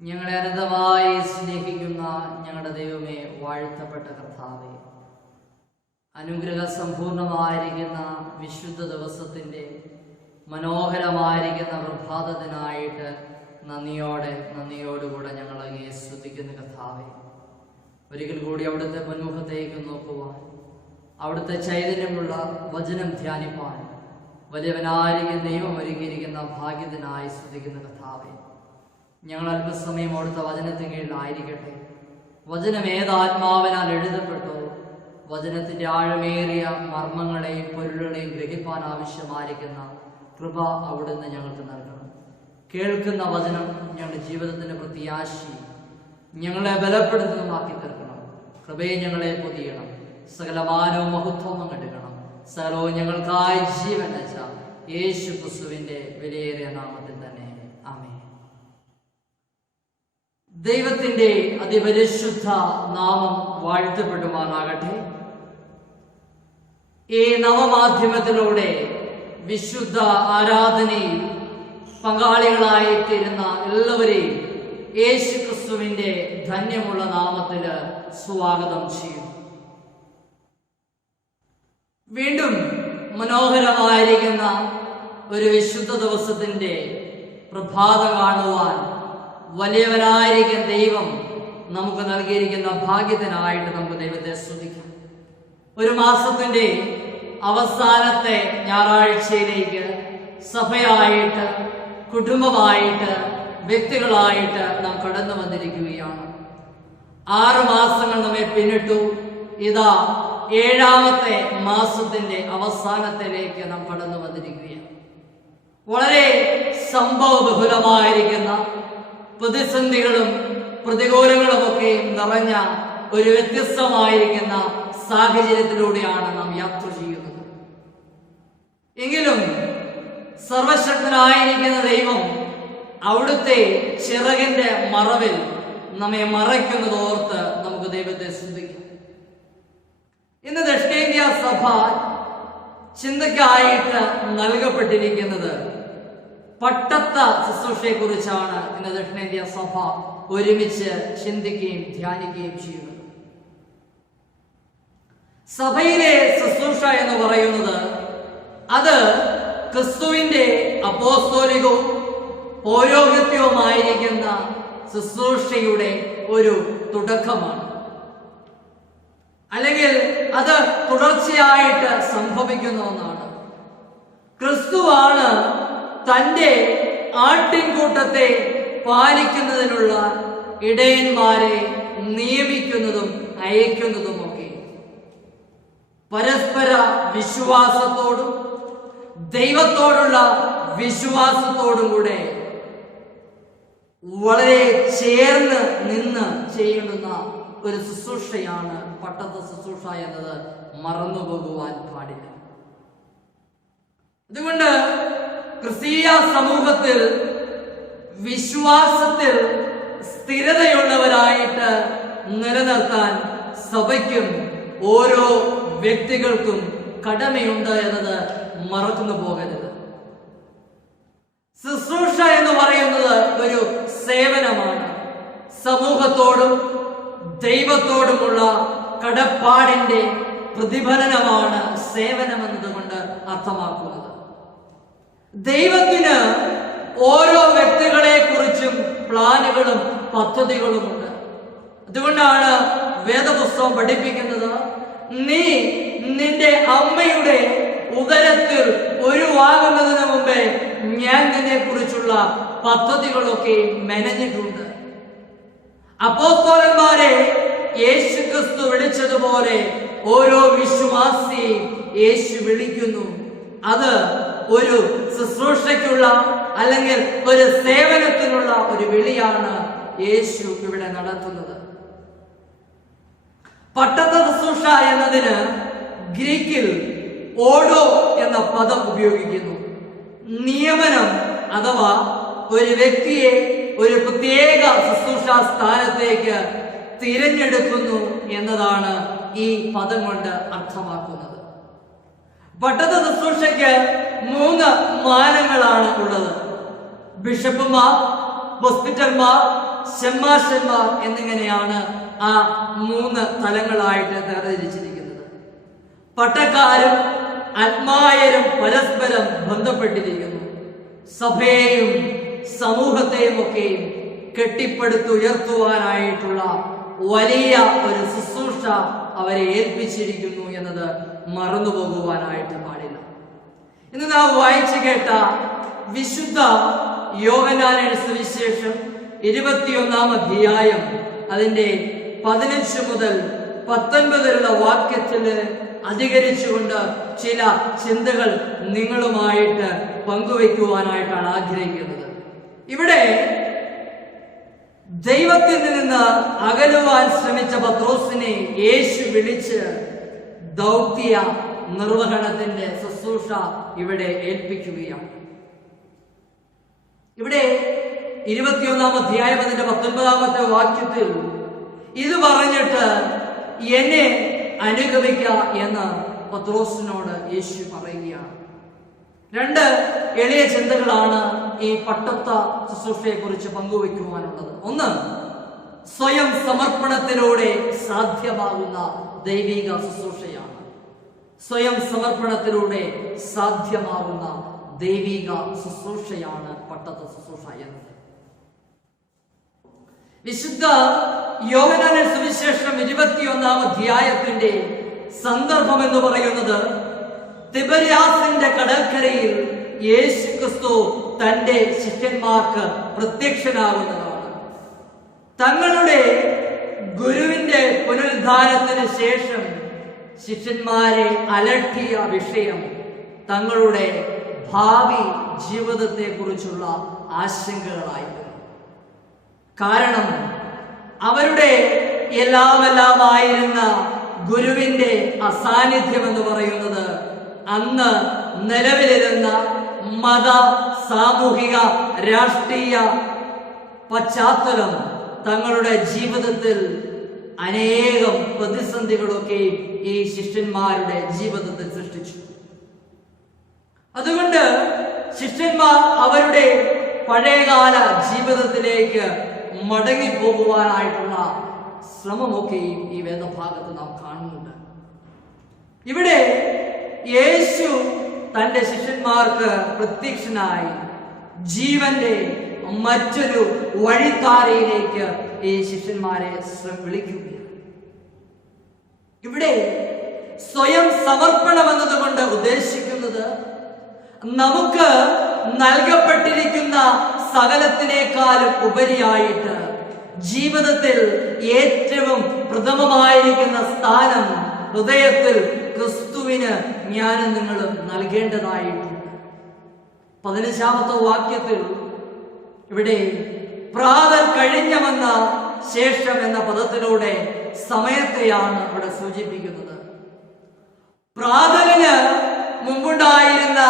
ഞങ്ങളെ അനന്തമായി സ്നേഹിക്കുന്ന ഞങ്ങളുടെ ദൈവമേ, വാഴ്ത്തപ്പെട്ട കർത്താവേ, അനുഗ്രഹ സമ്പൂർണമായിരിക്കുന്ന വിശുദ്ധ ദിവസത്തിൻ്റെ മനോഹരമായിരിക്കുന്ന പ്രഭാതത്തിനായിട്ട് നന്ദിയോടുകൂടെ ഞങ്ങൾ അങ്ങയെ സ്തുതിക്കുന്ന കർത്താവേ. ഒരിക്കൽ കൂടി അവിടുത്തെ പൊന്മുഖത്തേക്ക് നോക്കുവാൻ, അവിടുത്തെ ചൈതന്യമുള്ള വചനം ധ്യാനിപ്പാൻ വലിയവനായിരിക്കും ദൈവം ഒരുക്കിയിരിക്കുന്ന ഭാഗ്യത്തിനായി സ്തുതിക്കുന്ന കർത്താവേ. ഞങ്ങൾ അല്പസമയം അവിടുത്തെ വചനത്തിന് കീഴിലായിരിക്കട്ടെ. വചനം ഏതാത്മാവിനാൽ എഴുതപ്പെട്ടോ വചനത്തിന്റെ ആഴമേറിയ മർമ്മങ്ങളെയും പൊരുളുകളെയും ഗ്രഹിപ്പാൻ ആവശ്യമായിരിക്കുന്ന കൃപ അവിടുന്ന് ഞങ്ങൾക്ക് നൽകണം. കേൾക്കുന്ന വചനം ഞങ്ങളുടെ ജീവിതത്തിന്റെ പ്രത്യാശയും ഞങ്ങളെ ബലപ്പെടുത്തുന്നതാക്കി തീർക്കണം. കൃപയെ ഞങ്ങളെ പൊതിയണം. സകലമാനവും മഹത്വവും അങ്ങെടുക്കണം. സകലവും ഞങ്ങൾക്കായി ജീവൻ വെച്ച യേശു ക്രിസ്തുവിന്റെ വിലയേറിയ നാമത്തിൽ തന്നെ ആമേൻ. ദൈവത്തിന്റെ അതിപരിശുദ്ധ നാമം വാഴ്ത്തപ്പെടുമാറാകട്ടെ. ഈ നവമാധ്യമത്തിലൂടെ വിശുദ്ധ ആരാധനയിൽ പങ്കാളികളായി തീരുന്ന എല്ലാവരെയും യേശു ക്രിസ്തുവിന്റെ ധന്യമുള്ള നാമത്തിൽ സ്വാഗതം ചെയ്യും. വീണ്ടും മനോഹരമായിരിക്കുന്ന ഒരു വിശുദ്ധ ദിവസത്തിന്റെ പ്രഭാതം കാണുവാൻ വലിയവനായിരിക്കുന്ന ദൈവം നമുക്ക് നൽകിയിരിക്കുന്ന ഭാഗ്യത്തിനായിട്ട് നമുക്ക് ദൈവത്തെ സ്തുതിക്കാം. ഒരു മാസത്തിന്റെ അവസാനത്തെ ഞായറാഴ്ചയിലേക്ക് സഭയായിട്ട്, കുടുംബമായിട്ട്, വ്യക്തികളായിട്ട് നാം കടന്നു വന്നിരിക്കുകയാണ്. 6 മാസങ്ങൾ നമ്മെ പിന്നിട്ടു. ഇതാ 7ാമത്തെ മാസത്തിന്റെ അവസാനത്തിലേക്ക് നാം കടന്നു വന്നിരിക്കുകയാണ്. വളരെ സംഭവബഹുലമായിരിക്കുന്ന പ്രതിസന്ധികളും പ്രതികൂലങ്ങളുമൊക്കെ നിറഞ്ഞ ഒരു വ്യത്യസ്തമായിരിക്കുന്ന സാഹചര്യത്തിലൂടെയാണ് നാം യാത്ര ചെയ്യുന്നത്. എങ്കിലും സർവശക്തനായിരിക്കുന്ന ദൈവം അവിടുത്തെ ചിറകിന്റെ മറവിൽ നമ്മെ മറയ്ക്കുന്നതോർത്ത് നമുക്ക് ദൈവത്തെ സ്തുതിക്കാം. ഇന്ന് ദക്ഷിണേന്ത്യ സഭ ചിന്തയ്ക്കായിട്ട് നൽകപ്പെട്ടിരിക്കുന്നത് പട്ടത്ത ശുശ്രൂഷയെ കുറിച്ചാണ്. ഇന്ന് ദക്ഷിണേന്ത്യ സഭ ഒരുമിച്ച് ചിന്തിക്കുകയും ധ്യാനിക്കുകയും ചെയ്യുന്നത്. സഭയിലെ ശുശ്രൂഷ എന്ന് പറയുന്നത് അത് ക്രിസ്തുവിന്റെ അപ്പോസ്തോലികവും പൗരോഹിത്യവുമായിരിക്കുന്ന ശുശ്രൂഷയുടെ ഒരു തുടക്കമാണ്. അല്ലെങ്കിൽ അത് തുടർച്ചയായിട്ട് സംഭവിക്കുന്ന ഒന്നാണ്. ക്രിസ്തുവാണ് തന്റെ ആട്ടിൻകൂട്ടത്തെ പാലിക്കുന്നതിനുള്ള ഇടയന്മാരെ നിയമിക്കുന്നതും അയക്കുന്നതുമൊക്കെ. പരസ്പര വിശ്വാസത്തോടും ദൈവത്തോടുള്ള വിശ്വാസത്തോടും കൂടെ വളരെ ചേർന്ന് നിന്ന് ചെയ്യേണ്ടുന്ന ഒരു ശുശ്രൂഷയാണ് പട്ടത്ത ശുശ്രൂഷ എന്നത് മറന്നുപോകുവാൻ പാടില്ല. അതുകൊണ്ട് ക്രിസ്തീയ സമൂഹത്തിൽ വിശ്വാസത്തിൽ സ്ഥിരതയുള്ളവരായിട്ട് നിലനിർത്താൻ സഭയ്ക്കും ഓരോ വ്യക്തികൾക്കും കടമയുണ്ട് എന്നത് മറന്നു പോകരുത്. ശുശ്രൂഷ എന്ന് പറയുന്നത് ഒരു സേവനമാണ്. സമൂഹത്തോടും ദൈവത്തോടുമുള്ള കടപ്പാടിന്റെ പ്രതിഫലനമാണ് സേവനം എന്നതുകൊണ്ട് അർത്ഥമാക്കുന്നത്. ദൈവത്തിന് ഓരോ വ്യക്തികളെ കുറിച്ചും പ്ലാനുകളും പദ്ധതികളുമുണ്ട്. അതുകൊണ്ടാണ് വേദപുസ്തകം പഠിപ്പിക്കുന്നത്, നീ നിന്റെ അമ്മയുടെ ഉദരത്തിൽ ഉരുവാകുന്നതിന് മുമ്പേ ഞാൻ നിന്നെ കുറിച്ചുള്ള പദ്ധതികളൊക്കെ മെനഞ്ഞിട്ടുണ്ട്. അപ്പോസ്തലന്മാരെ യേശു ക്രിസ്തു വിളിച്ചതുപോലെ ഓരോ വിശ്വാസിയെയും യേശു വിളിക്കുന്നു. അത് ഒരു ശുശ്രൂഷയ്ക്കുള്ള അല്ലെങ്കിൽ ഒരു സേവനത്തിനുള്ള ഒരു വിളിയാണ് യേശു ഇവിടെ നടത്തുന്നത്. പട്ടത്ത ശുശ്രൂഷ എന്നതിന് ഗ്രീക്കിൽ ഓഡോ എന്ന പദം ഉപയോഗിക്കുന്നു. നിയമനം അഥവാ ഒരു വ്യക്തിയെ ഒരു പ്രത്യേക ശുശ്രൂഷ സ്ഥാനത്തേക്ക് തിരഞ്ഞെടുക്കുന്നു എന്നതാണ് ഈ പദം കൊണ്ട് അർത്ഥമാക്കുന്നത്. പട്ടത്ത ശുശ്രൂഷയ്ക്ക് 3 മാനങ്ങളാണ് ഉള്ളത്. ബിഷപ്പുമാർ, ഹോസ്പിറ്റൽമാർ, ശമ്മാശന്മാർ എന്നിങ്ങനെയാണ് ആ 3 തലങ്ങളായിട്ട് തരംതിരിച്ചിരിക്കുന്നത്. പട്ടക്കാരും ആത്മായരും പരസ്പരം ബന്ധപ്പെട്ടിരിക്കുന്നു. സഭയെയും സമൂഹത്തെയും ഒക്കെയും കെട്ടിപ്പടുത്തുയർത്തുവാനായിട്ടുള്ള വലിയ ഒരു ശുശ്രൂഷ അവരെ ഏൽപ്പിച്ചിരിക്കുന്നു എന്നത് മറന്നുപോകുവാനായിട്ട് പാടില്ല. ഇന്ന് നാം വായിച്ചു കേട്ട വിശുദ്ധ യോഹന്നാന്റെ സുവിശേഷം 21-ാം അധ്യായം അതിന്റെ 15 മുതൽ 19 വാക്യത്തിൽ അധികരിച്ചുകൊണ്ട് ചില ചിന്തകൾ നിങ്ങളുമായിട്ട് പങ്കുവയ്ക്കുവാനായിട്ടാണ് ആഗ്രഹിക്കുന്നത്. ഇവിടെ ദൈവത്തിൽ നിന്ന് അകലുവാൻ ശ്രമിച്ച പത്രോസിനെ യേശു വിളിച്ച് ദൗത്യ നിർവഹണത്തിന്റെ ശുശ്രൂഷ ഇവിടെ ഏൽപ്പിക്കുകയാണ്. ഇവിടെ 21-ാം അധ്യായം അതിന്റെ 19-ാമത്തെ വാക്യത്തിൽ ഇത് പറഞ്ഞിട്ട് എന്നെ അനുഗമിക്ക എന്ന് പത്രോസിനോട് യേശു പറയുകയാണ്. 2 എളിയ ചിന്തകളാണ് ഈ പട്ടത്ത ശുശ്രൂഷയെ കുറിച്ച് പങ്കുവയ്ക്കുവാനുള്ളത്. ഒന്ന്, സ്വയം സമർപ്പണത്തിലൂടെ സാധ്യമാകുന്ന ദൈവിക ശുശ്രൂഷയാണ്. സ്വയം സമർപ്പണത്തിലൂടെ സാധ്യമാകുന്ന ദൈവിക ശുശ്രൂഷയാണ് പട്ടത്ത ശുശ്രൂഷ എന്നത്. വിശുദ്ധ യോഹന്നാന്റെ സുവിശേഷം 21-ാം അധ്യായത്തിന്റെ സന്ദർഭം എന്ന് പറയുന്നത് തിബര്യാസിന്റെ കടൽക്കരയിൽ യേശു ക്രിസ്തു തന്റെ ശിഷ്യന്മാർക്ക് പ്രത്യക്ഷനാകുന്നതാണ്. തങ്ങളുടെ ഗുരുവിന്റെ പുനരുദ്ധാനത്തിന് ശേഷം ശിഷ്യന്മാരെ അലട്ടിയ വിഷയം തങ്ങളുടെ ഭാവി ജീവിതത്തെ കുറിച്ചുള്ള ആശങ്കകളായിരുന്നു. കാരണം അവരുടെ എല്ലാമായിരുന്ന ഗുരുവിന്റെ അസാന്നിധ്യം എന്ന് പറയുന്നത് അന്ന് നിലവിലിരുന്ന മത, സാമൂഹിക, രാഷ്ട്രീയ പശ്ചാത്തലം തങ്ങളുടെ ജീവിതത്തിൽ അനേകം പ്രതിസന്ധികളൊക്കെ ഈ ശിഷ്യന്മാരുടെ ജീവിതത്തിൽ സൃഷ്ടിച്ചു. അതുകൊണ്ട് ശിഷ്യന്മാർ അവരുടെ പഴയകാല ജീവിതത്തിലേക്ക് മടങ്ങിപ്പോകുവാനായിട്ടുള്ള ശ്രമമൊക്കെയും ഈ വേദഭാഗത്ത് നാം കാണുന്നുണ്ട്. ഇവിടെ യേശു തന്റെ ശിഷ്യന്മാർക്ക് പ്രത്യക്ഷനായി ജീവന്റെ മറ്റൊരു വഴിത്താരയിലേക്ക് ഈ ശിഷ്യന്മാരെ വിളിക്കുകയാണ്. ഇവിടെ സ്വയം സമർപ്പണം എന്നതുകൊണ്ട് ഉദ്ദേശിക്കുന്നത് നമുക്ക് നൽകപ്പെട്ടിരിക്കുന്ന സകലത്തിനേക്കാളും ഉപരിയായിട്ട് ജീവിതത്തിൽ ഏറ്റവും പ്രഥമമായിരിക്കുന്ന സ്ഥാനം ഹൃദയത്തിൽ ക്രിസ്തുവിന് ഞാനും നിങ്ങളും നൽകേണ്ടതായിട്ടുണ്ട്. 15-ാമത്തെ വാക്യത്തിൽ ഇവിടെ പ്രാതൽ കഴിഞ്ഞമെന്ന ശേഷം എന്ന പദത്തിലൂടെ സമയത്തെയാണ് ഇവിടെ സൂചിപ്പിക്കുന്നത്. പ്രാതലിന് മുമ്പുണ്ടായിരുന്ന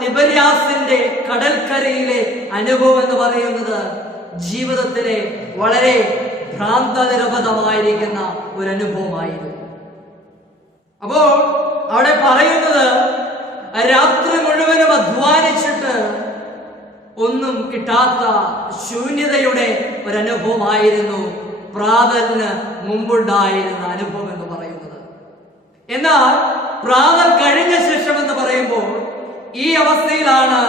തിബര്യാസിന്റെ കടൽക്കരയിലെ അനുഭവം എന്ന് പറയുന്നത് ജീവിതത്തിലെ വളരെ ഭ്രാന്തനിരപതമായിരിക്കുന്ന ഒരു അനുഭവമായിരുന്നു. അപ്പോൾ അവിടെ പറയുന്നത് രാത്രി മുഴുവനും അധ്വാനിച്ചിട്ട് ഒന്നും കിട്ടാത്ത ശൂന്യതയുടെ ഒരനുഭവമായിരുന്നു പ്രാതലിന് മുമ്പുണ്ടായിരുന്ന അനുഭവം എന്ന് പറയുന്നത്. എന്നാൽ പ്രാതൽ കഴിഞ്ഞ ശേഷം എന്ന് പറയുമ്പോൾ ഈ അവസ്ഥയിലാണ്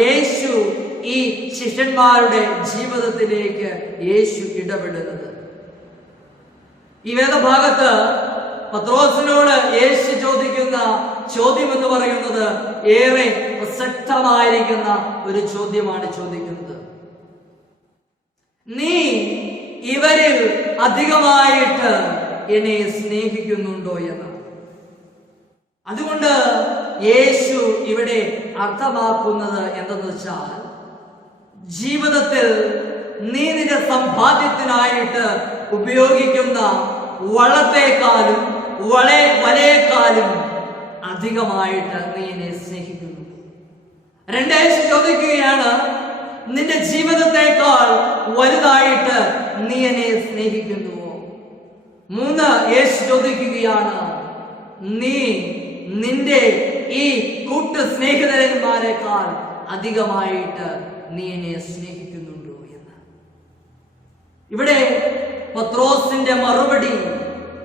യേശു ഈ ശിഷ്യന്മാരുടെ ജീവിതത്തിലേക്ക് യേശു ഇടപെടുന്നത്. ഈ വേദഭാഗത്ത് പത്രോസിനോട് യേശു ചോദിക്കുന്ന ചോദ്യം എന്ന് പറയുന്നത് ഏറെ പ്രസക്തമായിരിക്കുന്ന ഒരു ചോദ്യമാണ് ചോദിക്കുന്നത്. നീ ഇവരിൽ അധികമായിട്ട് എന്നെ സ്നേഹിക്കുന്നുണ്ടോ എന്ന്. അതുകൊണ്ട് യേശു ഇവിടെ അർത്ഥമാക്കുന്നത് എന്തെന്ന് വെച്ചാൽ ജീവിതത്തിൽ നീ നിന്റെ സമ്പാദ്യത്തിനായിട്ട് ഉപയോഗിക്കുന്ന വളത്തേക്കാളും വലയേക്കാളും അധികമായിട്ട് നീ എന്നെ സ്നേഹിക്കുന്നു. 2 യേശു ചോദിക്കുകയാണ്, നിന്റെ ജീവിതത്തെക്കാൾ വലുതായിട്ട് നീ എന്നെ സ്നേഹിക്കുന്നുവോ? 3 യേശു ചോദിക്കുകയാണ്, നീ നിന്റെ ഈ കൂട്ടു സ്നേഹിതന്മാരെക്കാൾ അധികമായിട്ട് നീ എന്നെ സ്നേഹിക്കുന്നുണ്ടോ എന്ന്. ഇവിടെ പത്രോസിന്റെ മറുപടി,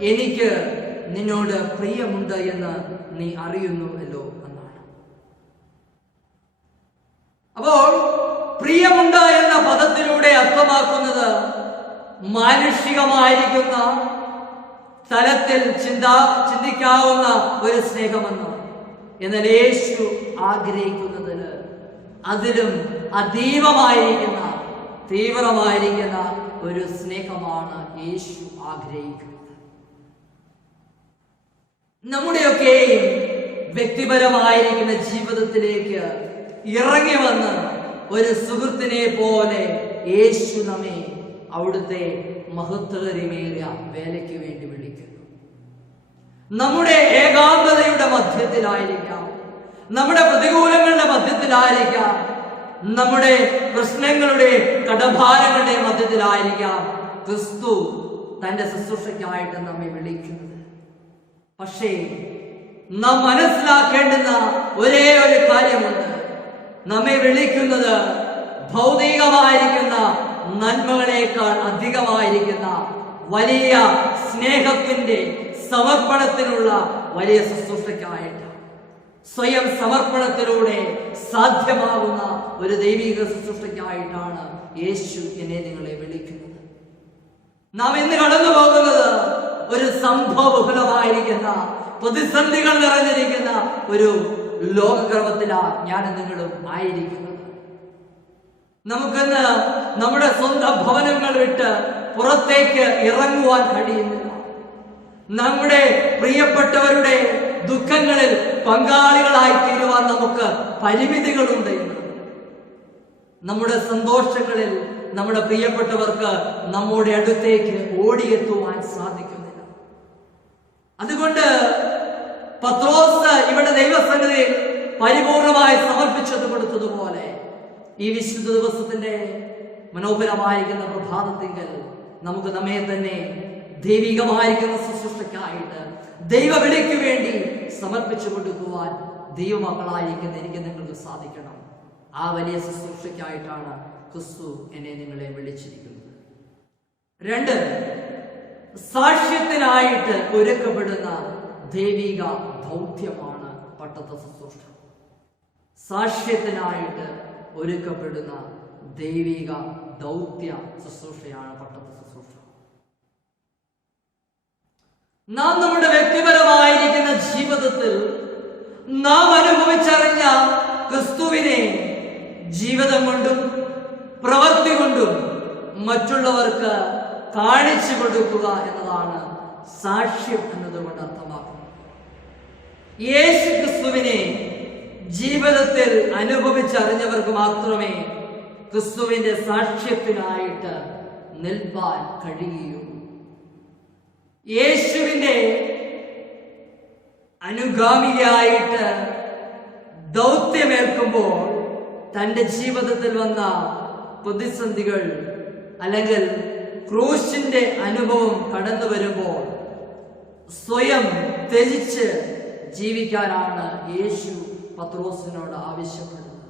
എനിക്ക് നിന്നോട് പ്രിയമുണ്ട് എന്ന് നീ അറിയുന്നുവല്ലോ എന്നാണ്. മനസ്സിലാക്കുന്നത് മാനുഷികമായിരിക്കുന്ന തലത്തിൽ ചിന്തിക്കാവുന്ന ഒരു സ്നേഹമെന്ന്. എന്നാൽ യേശു ആഗ്രഹിക്കുന്നതിന് അതിലും അതീവമായിരിക്കുന്ന തീവ്രമായിരിക്കുന്ന ഒരു സ്നേഹമാണ് യേശു ആഗ്രഹിക്കുന്നത്. നമ്മുടെയൊക്കെ വ്യക്തിപരമായിരിക്കുന്ന ജീവിതത്തിലേക്ക് ഇറങ്ങി വന്ന് ഒരു സുഹൃത്തിനെ പോലെ യേശു നമ്മെ അവിടുത്തെ മഹത്വകരമേറിയ വേലയ്ക്ക് വേണ്ടി വിളിക്കുന്നു. നമ്മുടെ ഏകാന്തതയുടെ മധ്യത്തിലായിരിക്കാം, നമ്മുടെ പ്രതികൂലങ്ങളുടെ മധ്യത്തിലായിരിക്കാം, നമ്മുടെ പ്രശ്നങ്ങളുടെ കടഭാരങ്ങളുടെ മധ്യത്തിലായിരിക്കാം ക്രിസ്തു തന്റെ ശുശ്രൂഷയ്ക്കായിട്ട് നമ്മെ വിളിക്കുന്നത്. പക്ഷേ നാം മനസ്സിലാക്കേണ്ടുന്ന ഒരേ ഒരു കാര്യമുണ്ട്. നമ്മെ വിളിക്കുന്നത് ഭൗതികമായിരിക്കുന്ന നന്മകളേക്കാൾ അധികമായിരിക്കുന്ന വലിയ സ്നേഹത്തിന്റെ സമർപ്പണത്തിനുള്ള വലിയ ശുശ്രൂഷയ്ക്കായിട്ടാണ്. സ്വയം സമർപ്പണത്തിലൂടെ സാധ്യമാകുന്ന ഒരു ദൈവിക ശുശ്രൂഷയ്ക്കായിട്ടാണ് യേശു എന്നെ നിങ്ങളെ വിളിക്കുന്നത്. നാം ഇന്ന് കടന്നു പോകുന്നത് ഒരു സംഭവബഹുലമായിരിക്കുന്ന പ്രതിസന്ധികൾ നിറഞ്ഞിരിക്കുന്ന ഒരു ലോകക്രമത്തിലാണ് ഞാൻ നിങ്ങളും ആയിരിക്കുന്നത്. നമുക്കിന്ന് നമ്മുടെ സ്വന്തം ഭവനങ്ങൾ വിട്ട് പുറത്തേക്ക് ഇറങ്ങുവാൻ കഴിയുന്നില്ല. നമ്മുടെ പ്രിയപ്പെട്ടവരുടെ ദുഃഖങ്ങളിൽ പങ്കാളികളായി തീരുവാൻ നമുക്ക് പരിമിതികളുണ്ട്. നമ്മുടെ സന്തോഷങ്ങളിൽ നമ്മുടെ പ്രിയപ്പെട്ടവർക്ക് നമ്മുടെ അടുത്തേക്ക് ഓടിയെത്തുവാൻ സാധിക്കുന്നില്ല. അതുകൊണ്ട് പത്രോസ് ഇവിടെ ദൈവസന്നിധിയിൽ പരിപൂർണമായി സമർപ്പിച്ചത് കൊടുത്തതുപോലെ ഈ വിശുദ്ധ ദിവസത്തിന്റെ മനോഹരമായിരിക്കുന്ന പ്രഭാതത്തിങ്കൽ നമുക്ക് നമ്മെ തന്നെ ദൈവികമായിരിക്കുന്ന ശുശ്രൂഷയ്ക്കായിട്ട് ദൈവവിളിക്ക് വേണ്ടി സമർപ്പിച്ചു കൊടുക്കുവാൻ ദൈവമക്കളായിരിക്കുന്ന എനിക്ക് നിങ്ങൾക്ക് സാധിക്കണം. ആ വലിയ ശുശ്രൂഷയ്ക്കായിട്ടാണ് ക്രിസ്തു എന്നെ നിങ്ങളെ വിളിച്ചിരിക്കുന്നത്. 2, സാക്ഷ്യത്തിനായിട്ട് ഒരുക്കപ്പെടുന്ന ദൈവിക ദൗത്യമാണ് പട്ടത്ത ശുശ്രൂഷ. സാക്ഷ്യത്തിനായിട്ട് ഒരുക്കപ്പെടുന്ന ദൈവിക ദൗത്യ ശുശ്രൂഷയാണ് പട്ടത്ത ശുശ്രൂഷ. നാം നമ്മുടെ വ്യക്തിപരമായിരിക്കുന്ന ജീവിതത്തിൽ നാം അനുഭവിച്ചറിഞ്ഞ ക്രിസ്തുവിനെ ജീവിതം കൊണ്ടും പ്രവൃത്തി കൊണ്ടും മറ്റുള്ളവർക്ക് കാണിച്ചു കൊടുക്കുക എന്നതാണ് സാക്ഷ്യം എന്നതുകൊണ്ട് അർത്ഥമാക്കുന്നത്. യേശു ക്രിസ്തുവിനെ ജീവിതത്തിൽ അനുഭവിച്ചറിഞ്ഞവർക്ക് മാത്രമേ ക്രിസ്തുവിന്റെ സാക്ഷ്യത്തിനായിട്ട് നിൽപ്പാൻ കഴിയുകയുള്ളൂ. യേശുവിന്റെ അനുഗാമിയായിട്ട് ദൗത്യമേൽക്കുമ്പോൾ തന്റെ ജീവിതത്തിൽ വന്ന പ്രതിസന്ധികൾ അല്ലെങ്കിൽ ക്രൂശിന്റെ അനുഭവം കടന്നു വരുമ്പോൾ സ്വയം ത്യജിച്ച് ജീവിക്കാനാണ് യേശു പത്രോസിനോട് ആവശ്യപ്പെടുന്നത്.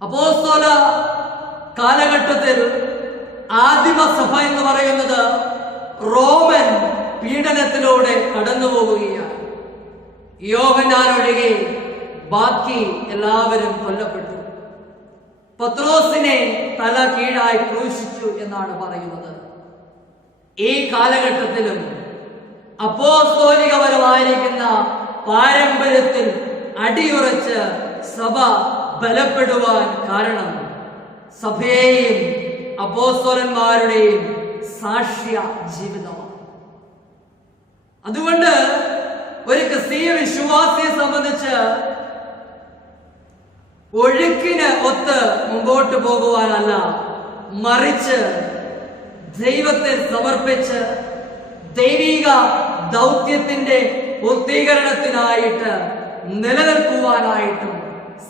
അപ്പോസ്തല കാലഘട്ടത്തിൽ ആദിമസഭ എന്ന് പറയുന്നത് റോമൻ പീഡനത്തിലൂടെ കടന്നു പോവുകയാണ്. യോഹന്നാൻ ഒഴികെ ബാക്കി എല്ലാവരും കൊല്ലപ്പെട്ടു. പത്രോസിനെ തല കീഴായി ക്രൂശിച്ചു എന്നാണ് പറയുന്നത്. ഈ കാലഘട്ടത്തിലും അപ്പോസ്തോലികപരമായിരിക്കുന്ന പാരമ്പര്യത്തിൽ അടിയുറച്ച് സഭ ബലപ്പെടുവാൻ കാരണം സഭയെയും അപ്പോസ്തലന്മാരുടെയും സാക്ഷ്യ ജീവിതമാണ്. അതുകൊണ്ട് ഒരു ക്രിസ്തീയ വിശ്വാസിയെ സംബന്ധിച്ച് ഒഴുക്കിന് ഒത്ത് മുമ്പോട്ട് പോകുവാനല്ല, മറിച്ച് ദൈവത്തെ സമർപ്പിച്ച് ദൈവിക ദൗത്യത്തിന്റെ പൂർത്തീകരണത്തിനായിട്ട് നിലനിൽക്കുവാനായിട്ടും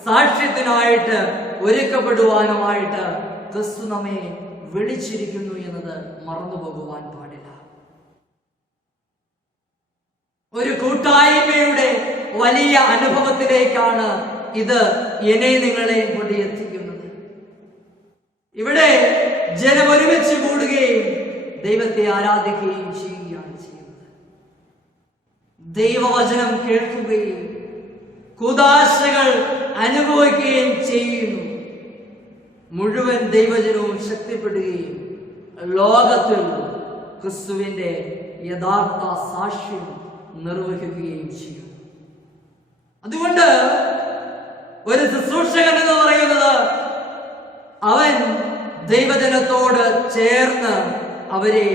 സാക്ഷ്യത്തിനായിട്ട് ഒരുക്കപ്പെടുവാനുമായിട്ട് ക്രിസ്തു നമ്മെ വിളിച്ചിരിക്കുന്നു എന്നത് മറന്നുപോകുവാൻ പാടില്ല. ഒരു കൂട്ടായ്മയുടെ വലിയ അനുഭവത്തിലേക്കാണ് ഇത് എന്നെ നിങ്ങളെ കൊണ്ടെത്തിക്കുന്നത്. ഇവിടെ ജനം ഒരുമിച്ച് കൂടുകയും ദൈവത്തെ ആരാധിക്കുകയും ചെയ്യുകയാണ് ചെയ്യുന്നത്. ദൈവവചനം കേൾക്കുകയും കൂദാശകൾ അനുഭവിക്കുകയും ചെയ്യുന്നു. മുഴുവൻ ദൈവജനവും ശക്തിപ്പെടുകയും ലോകത്തിൽ ക്രിസ്തുവിന്റെ യഥാർത്ഥ സാക്ഷ്യം നിർവഹിക്കുകയും ചെയ്യും. അതുകൊണ്ട് ഒരു ശുശ്രൂഷകൻ എന്ന് പറയുന്നത് അവൻ ദൈവജനത്തോട് ചേർന്ന് അവരെ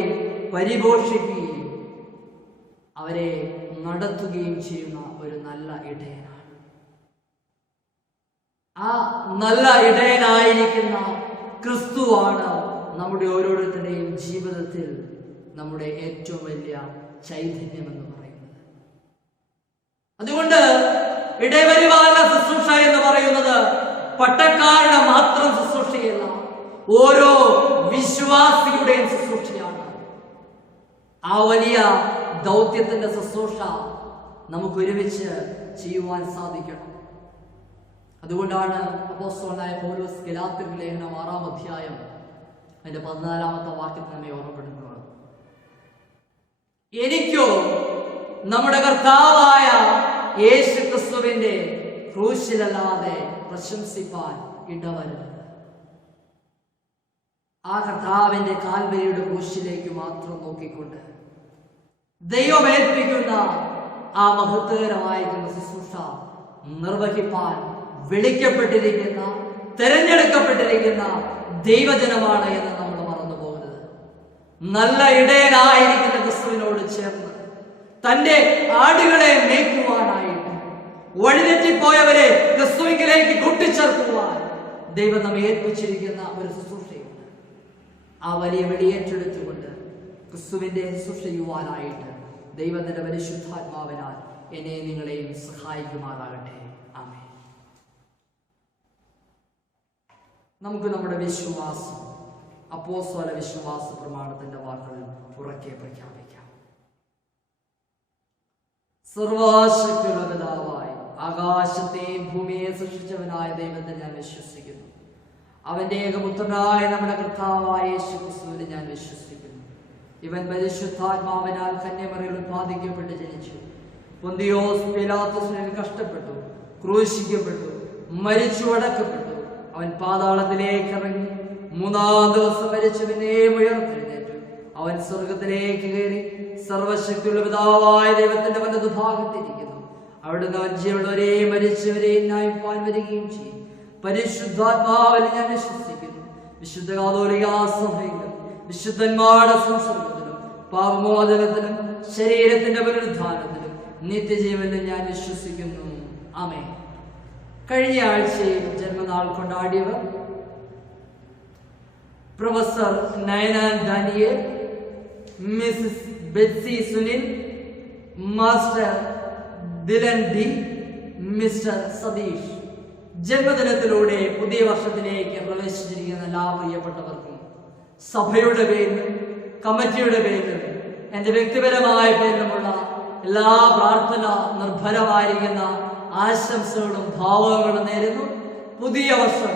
പരിപോഷിക്കുകയും അവരെ നടത്തുകയും ചെയ്യുന്ന ഒരു നല്ല ഇടയനാണ്. ആ നല്ല ഇടയനായിരിക്കുന്ന ക്രിസ്തുവാണ് നമ്മുടെ ഓരോരുത്തരുടെയും ജീവിതത്തിൽ നമ്മുടെ ഏറ്റവും വലിയ ചൈതന്യം എന്ന് പറയുന്നത്. അതുകൊണ്ട് ഇടയപരിപാലന ശുശ്രൂഷ എന്ന് പറയുന്നത് പട്ടക്കാരുടെ മാത്രം ശുശ്രൂഷയല്ല, ഓരോ വിശ്വാസിയുടെയും ശുശ്രൂഷയാണ്. ആ വലിയ ദൗത്യത്തിന്റെ ശുശ്രൂഷ നമുക്ക് ഒരുമിച്ച് ചെയ്യുവാൻ സാധിക്കണം. അതുകൊണ്ടാണ് അപ്പോസ്തലനായ പൗലോസ് ഗലാത്യർക്ക് ലേഖനം 6-ാം അധ്യായം അതിന്റെ 14-ാമത്തെ വാക്യത്തിൽ നമ്മെ ഓർമ്മപ്പെടുത്തുന്നത്, എനിക്കോ നമ്മുടെ കർത്താവായ യേശു ക്രിസ്തുവിന്റെ ക്രൂശിലല്ലാതെ പ്രശംസിപ്പാൻ ഇടവരുന്നത്. ആ കർത്താവിന്റെ കാൽവരിയുടെ ക്രൂശിലേക്ക് മാത്രം നോക്കിക്കൊണ്ട് ദൈവമേൽപ്പിക്കുന്ന ആ മഹത്വകരമായിരിക്കുന്ന ശുശ്രൂഷ നിർവഹിപ്പാൻ വിളിക്കപ്പെട്ടിരിക്കുന്ന, തെരഞ്ഞെടുക്കപ്പെട്ടിരിക്കുന്ന ദൈവജനമാണ് എന്ന് നമ്മൾ മറന്നു പോകരുത്. നല്ല ഇടയനായിരിക്കുന്ന ക്രിസ്തുവിനോട് ചേർന്ന് തന്റെ ആടുകളെ മേയ്ക്കുവാനായിട്ട് വഴിതെറ്റിപ്പോയവരെ ക്രിസ്തുവിലേക്ക് കൂട്ടിച്ചേർക്കുവാൻ ദൈവം നമ്മെ ഏൽപ്പിച്ചിരിക്കുന്ന ഒരു ശുശ്രൂഷയുണ്ട്. ആ വലിയ വെടിയേറ്റെടുത്തുകൊണ്ട് ക്രിസ്തുവിന്റെ ശുശ്രൂഷ ചെയ്യുവാനായിട്ട് ദൈവത്തിന്റെ പരിശുദ്ധാത്മാവിനാൽ എന്നെ നിങ്ങളെയും സഹായിക്കുമാറാകട്ടെ. ആമേൻ. നമുക്ക് നമ്മുടെ വിശ്വാസം അപ്പോസ്തല വിശ്വാസ പ്രമാണത്തിന്റെ വാക്കുകൾ ഉറക്കെ പ്രഖ്യാപിക്കാം. സർവശക്തിയുള്ള പിതാവായി ആകാശത്തെയും ഭൂമിയെ സൃഷ്ടിച്ചവനായ ദൈവത്തെ ഞാൻ വിശ്വസിക്കുന്നു. അവന്റെ ഏകപുത്രനായ നമ്മുടെ കർത്താവായ യേശു ക്രിസ്തുവിനെ ഞാൻ വിശ്വസിക്കുന്നു. ഇവൻ പരിശുദ്ധാത്മാവിനാൽ കന്യമറിയിൽ ഉത്പാദിക്കപ്പെട്ട് ജനിച്ചു, പൊന്തിയോസ് പീലാത്തോസിൽ കഷ്ടപ്പെട്ടു, ക്രൂശിക്കപ്പെട്ടു, മരിച്ചു, അടക്കപ്പെട്ടു. അവൻ പാതാളത്തിലേക്ക് ഇറങ്ങി 3-ാം ദിവസം മരിച്ചു, പിന്നെയും ഉയർത്തെഴുന്നേറ്റു. അവൻ സ്വർഗത്തിലേക്ക് കയറി സർവശക്തിയുള്ള പിതാവായ ദൈവത്തിന്റെ വലതുഭാഗത്തിരിക്കുന്നു. അവിടുന്ന് അവൻ ജീവനുള്ളവരെയും മരിച്ചവരെയും ന്യായിപ്പാൻ വരികയും ചെയ്യും. പരിശുദ്ധാത്മാവിൽ ഞാൻ വിശ്വസിക്കുന്നു. വിശുദ്ധ കത്തോലിക്കാ സഭയിലും വിശുദ്ധന്മാരുടെ സംസർഗത്തിലും പാപമോചനത്തിലും ശരീരത്തിന്റെ പുനരുദ്ധാനത്തിലും നിത്യജീവനിലും ഞാൻ വിശ്വസിക്കുന്നു. ആമേൻ. കഴിഞ്ഞ ആഴ്ചയിൽ ജന്മനാൾ കൊണ്ടാടിയവർ professor Nayana Daniel, Mrs Betsy Sunil, master Dylan D, Mr Satheesh. ജന്മദിനത്തിലൂടെ പുതിയ വർഷത്തിലേക്ക് പ്രവേശിച്ചിരിക്കുന്ന എല്ലാ പ്രിയപ്പെട്ടവർക്കും സഭയുടെ പേരിലും കമ്മിറ്റിയുടെ പേരിലും എൻ്റെ വ്യക്തിപരമായ പേരിലുമുള്ള എല്ലാ പ്രാർത്ഥന നിർഭരമായിരിക്കുന്ന ആശംസകളും ഭാവങ്ങളും നേരുന്നു. പുതിയ വർഷം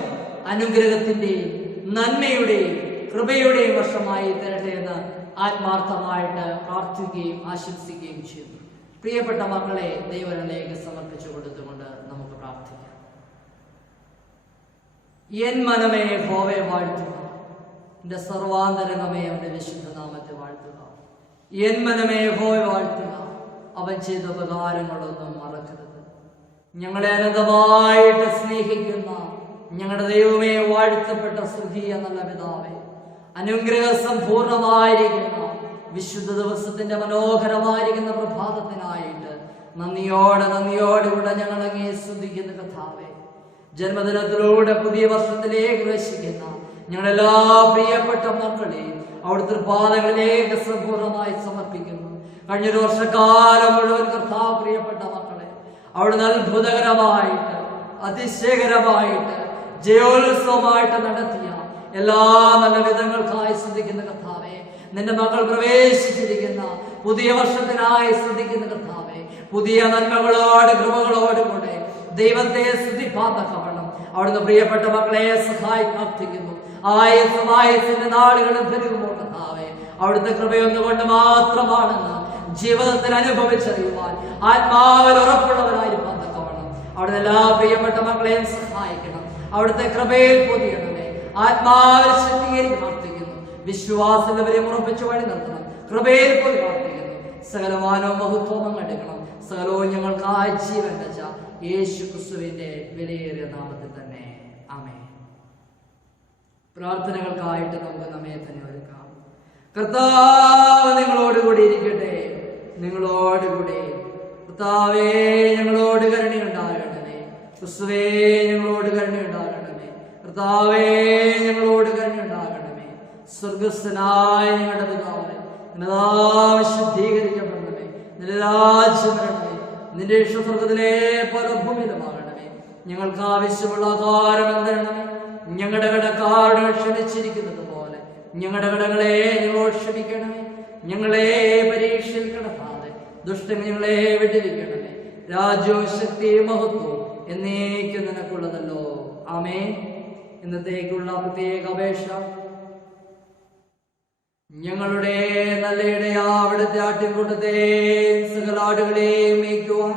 അനുഗ്രഹത്തിന്റെയും നന്മയുടെയും കൃപയുടെയും വർഷമായി തരട്ടെ എന്ന് ആത്മാർത്ഥമായിട്ട് പ്രാർത്ഥിക്കുകയും ആശംസിക്കുകയും ചെയ്യുന്നു. പ്രിയപ്പെട്ട മക്കളെ ദൈവത്തിലേക്ക് സമർപ്പിച്ചു കൊടുത്തുകൊണ്ട് നമുക്ക് പ്രാർത്ഥിക്കാം. എൻ മനമേ യഹോവയെ വാഴ്ത്തുക, എന്റെ സർവാന്തരംഗമേ അവന്റെ വിശുദ്ധ നാമത്തെ വാഴ്ത്തുക. എൻ മനമേ യഹോവയെ വാഴ്ത്തുക, അവൻ ചെയ്ത ഉപകാരങ്ങളൊന്നും മറക്കരുത്. ഞങ്ങളെ അനന്തമായിട്ട് സ്നേഹിക്കുന്ന ഞങ്ങളുടെ ദൈവമേ, വാഴ്ത്തപ്പെട്ട സ്തുതിയ നല്ല പിതാവേ, അനുഗ്രഹ സമ്പൂർണമായിരിക്കുന്ന വിശുദ്ധ ദിവസത്തിന്റെ മനോഹരമായിരിക്കുന്ന പ്രഭാതത്തിനായിട്ട് നന്ദിയോടെ ഞങ്ങളങ്ങേ സ്തുതിക്കുന്ന കർത്താവേ, ജന്മദിനത്തിലൂടെ പുതിയ വർഷത്തിലേക്ക് പ്രവേശിക്കുന്ന ഞങ്ങളെല്ലാ പ്രിയപ്പെട്ട മക്കളെയും അവിടുത്തെ പാദങ്ങളിലേക്ക് സമ്പൂർണമായി സമർപ്പിക്കുന്നു. കഴിഞ്ഞൊരു വർഷക്കാലം മുഴുവൻ കർത്താവ് പ്രിയപ്പെട്ട മക്കളെ അവിടുന്ന് അത്ഭുതകരമായിട്ട് അതിശയകരമായിട്ട് ജയോത്സവമായിട്ട് നടത്തിയ എല്ലാ നല്ല വിധങ്ങൾക്കായി ശ്രദ്ധിക്കുന്ന കർത്താവേ, നിന്റെ മകൾ പ്രവേശിച്ചിരിക്കുന്ന പുതിയ വർഷത്തിനായി ശ്രദ്ധിക്കുന്ന കർത്താവേ, പുതിയ നന്മകളോട് കൃപകളോടുകൂടെ ദൈവത്തെ സ്തുതിപ്പാതക്കവണ്ണം അവിടുന്ന് പ്രിയപ്പെട്ട മക്കളെ സഹായി പ്രാർത്ഥിക്കുന്നു. ആയസിന്റെ നാളുകളും പെരുകുമോ കർത്താവേ, അവിടുത്തെ കൃപയൊന്നുകൊണ്ട് മാത്രമാണെന്ന് ജീവിതത്തിൽ അനുഭവിച്ചറിയുവാൻ ആത്മാവിൽ ഉറപ്പുള്ളവരായിരിക്കാൻ തക്കവണ്ണം അവിടുത്തെ എല്ലാ പ്രിയപ്പെട്ട മക്കളെയും സഹായിക്കണം. അവിടുത്തെ കൃപയിൽ പൊതിയണമേ. ആത്മാവിൽ ശക്തീകരിച്ച് പ്രാർത്ഥിക്കുന്നു. വിശ്വാസത്തിലവരെ ഉറപ്പിച്ച് വഴി നിർത്തണം. കൃപയിൽ പോയി പ്രാർത്ഥിക്കുന്നു. സകലമാനവും മഹത്വം എടുക്കണം. സകലവും ഞങ്ങൾക്കായി ജീവൻ വെച്ച യേശു ക്രിസ്തുവിന്റെ വിലയേറിയ നാമത്തിൽ തന്നെ ആമേൻ. പ്രാർത്ഥനകൾക്കായിട്ട് നമുക്ക് നമ്മെ തന്നെ ഒരുക്കാം. കർത്താവ് നിങ്ങളോടുകൂടി ഇരിക്കട്ടെ. നിങ്ങളോടുകൂടി കർത്താവേ ഞങ്ങളോട് കരുണയുണ്ടാകണമേ. ക്രിസ്തുവേ ഞങ്ങളോട് കരുണയുണ്ടാകണമേ. കർത്താവേ ഞങ്ങളോട് കരുണയുണ്ടാകണമേ. സ്വർഗസ്ഥനായ ഞങ്ങളുടെ പിതാവേ, നിന്റെ ശുദ്ധീകരിക്കപ്പെടണമേ. നിന്റെ രാജ്യം വരണമേ. നിന്റെ ഇഷ്ടസ്വർഗത്തിലെ പോലെ ഭൂമിയിലുമാകണമേ. ഞങ്ങൾക്ക് ആവശ്യമുള്ള ആഹാരം തരണമേ. ഞങ്ങളുടെ കടക്കാരോട് ക്ഷമിച്ചിരിക്കുന്നത് പോലെ ഞങ്ങളുടെ കടങ്ങളെ ഞങ്ങളോട് ക്ഷമിക്കണമേ. ഞങ്ങളെ പരീക്ഷയിൽ കിടത്താതെ ദുഷ്ടങ്ങൾ ഞങ്ങളെ വിടുവിക്കണമേ. രാജ്യവും ശക്തിയും മഹത്വവും എന്നേക്കും നിനക്കുള്ളതല്ലോ. ആമേൻ. ഇന്നത്തേക്കുള്ള പ്രത്യേക അപേക്ഷ, ഞങ്ങളുടെ നല്ല ഇടയാ അവിടുത്തെ ആട്ടിൻകൂട്ടത്തെ സകലാടുകളെയും മേയ്ക്കുവാൻ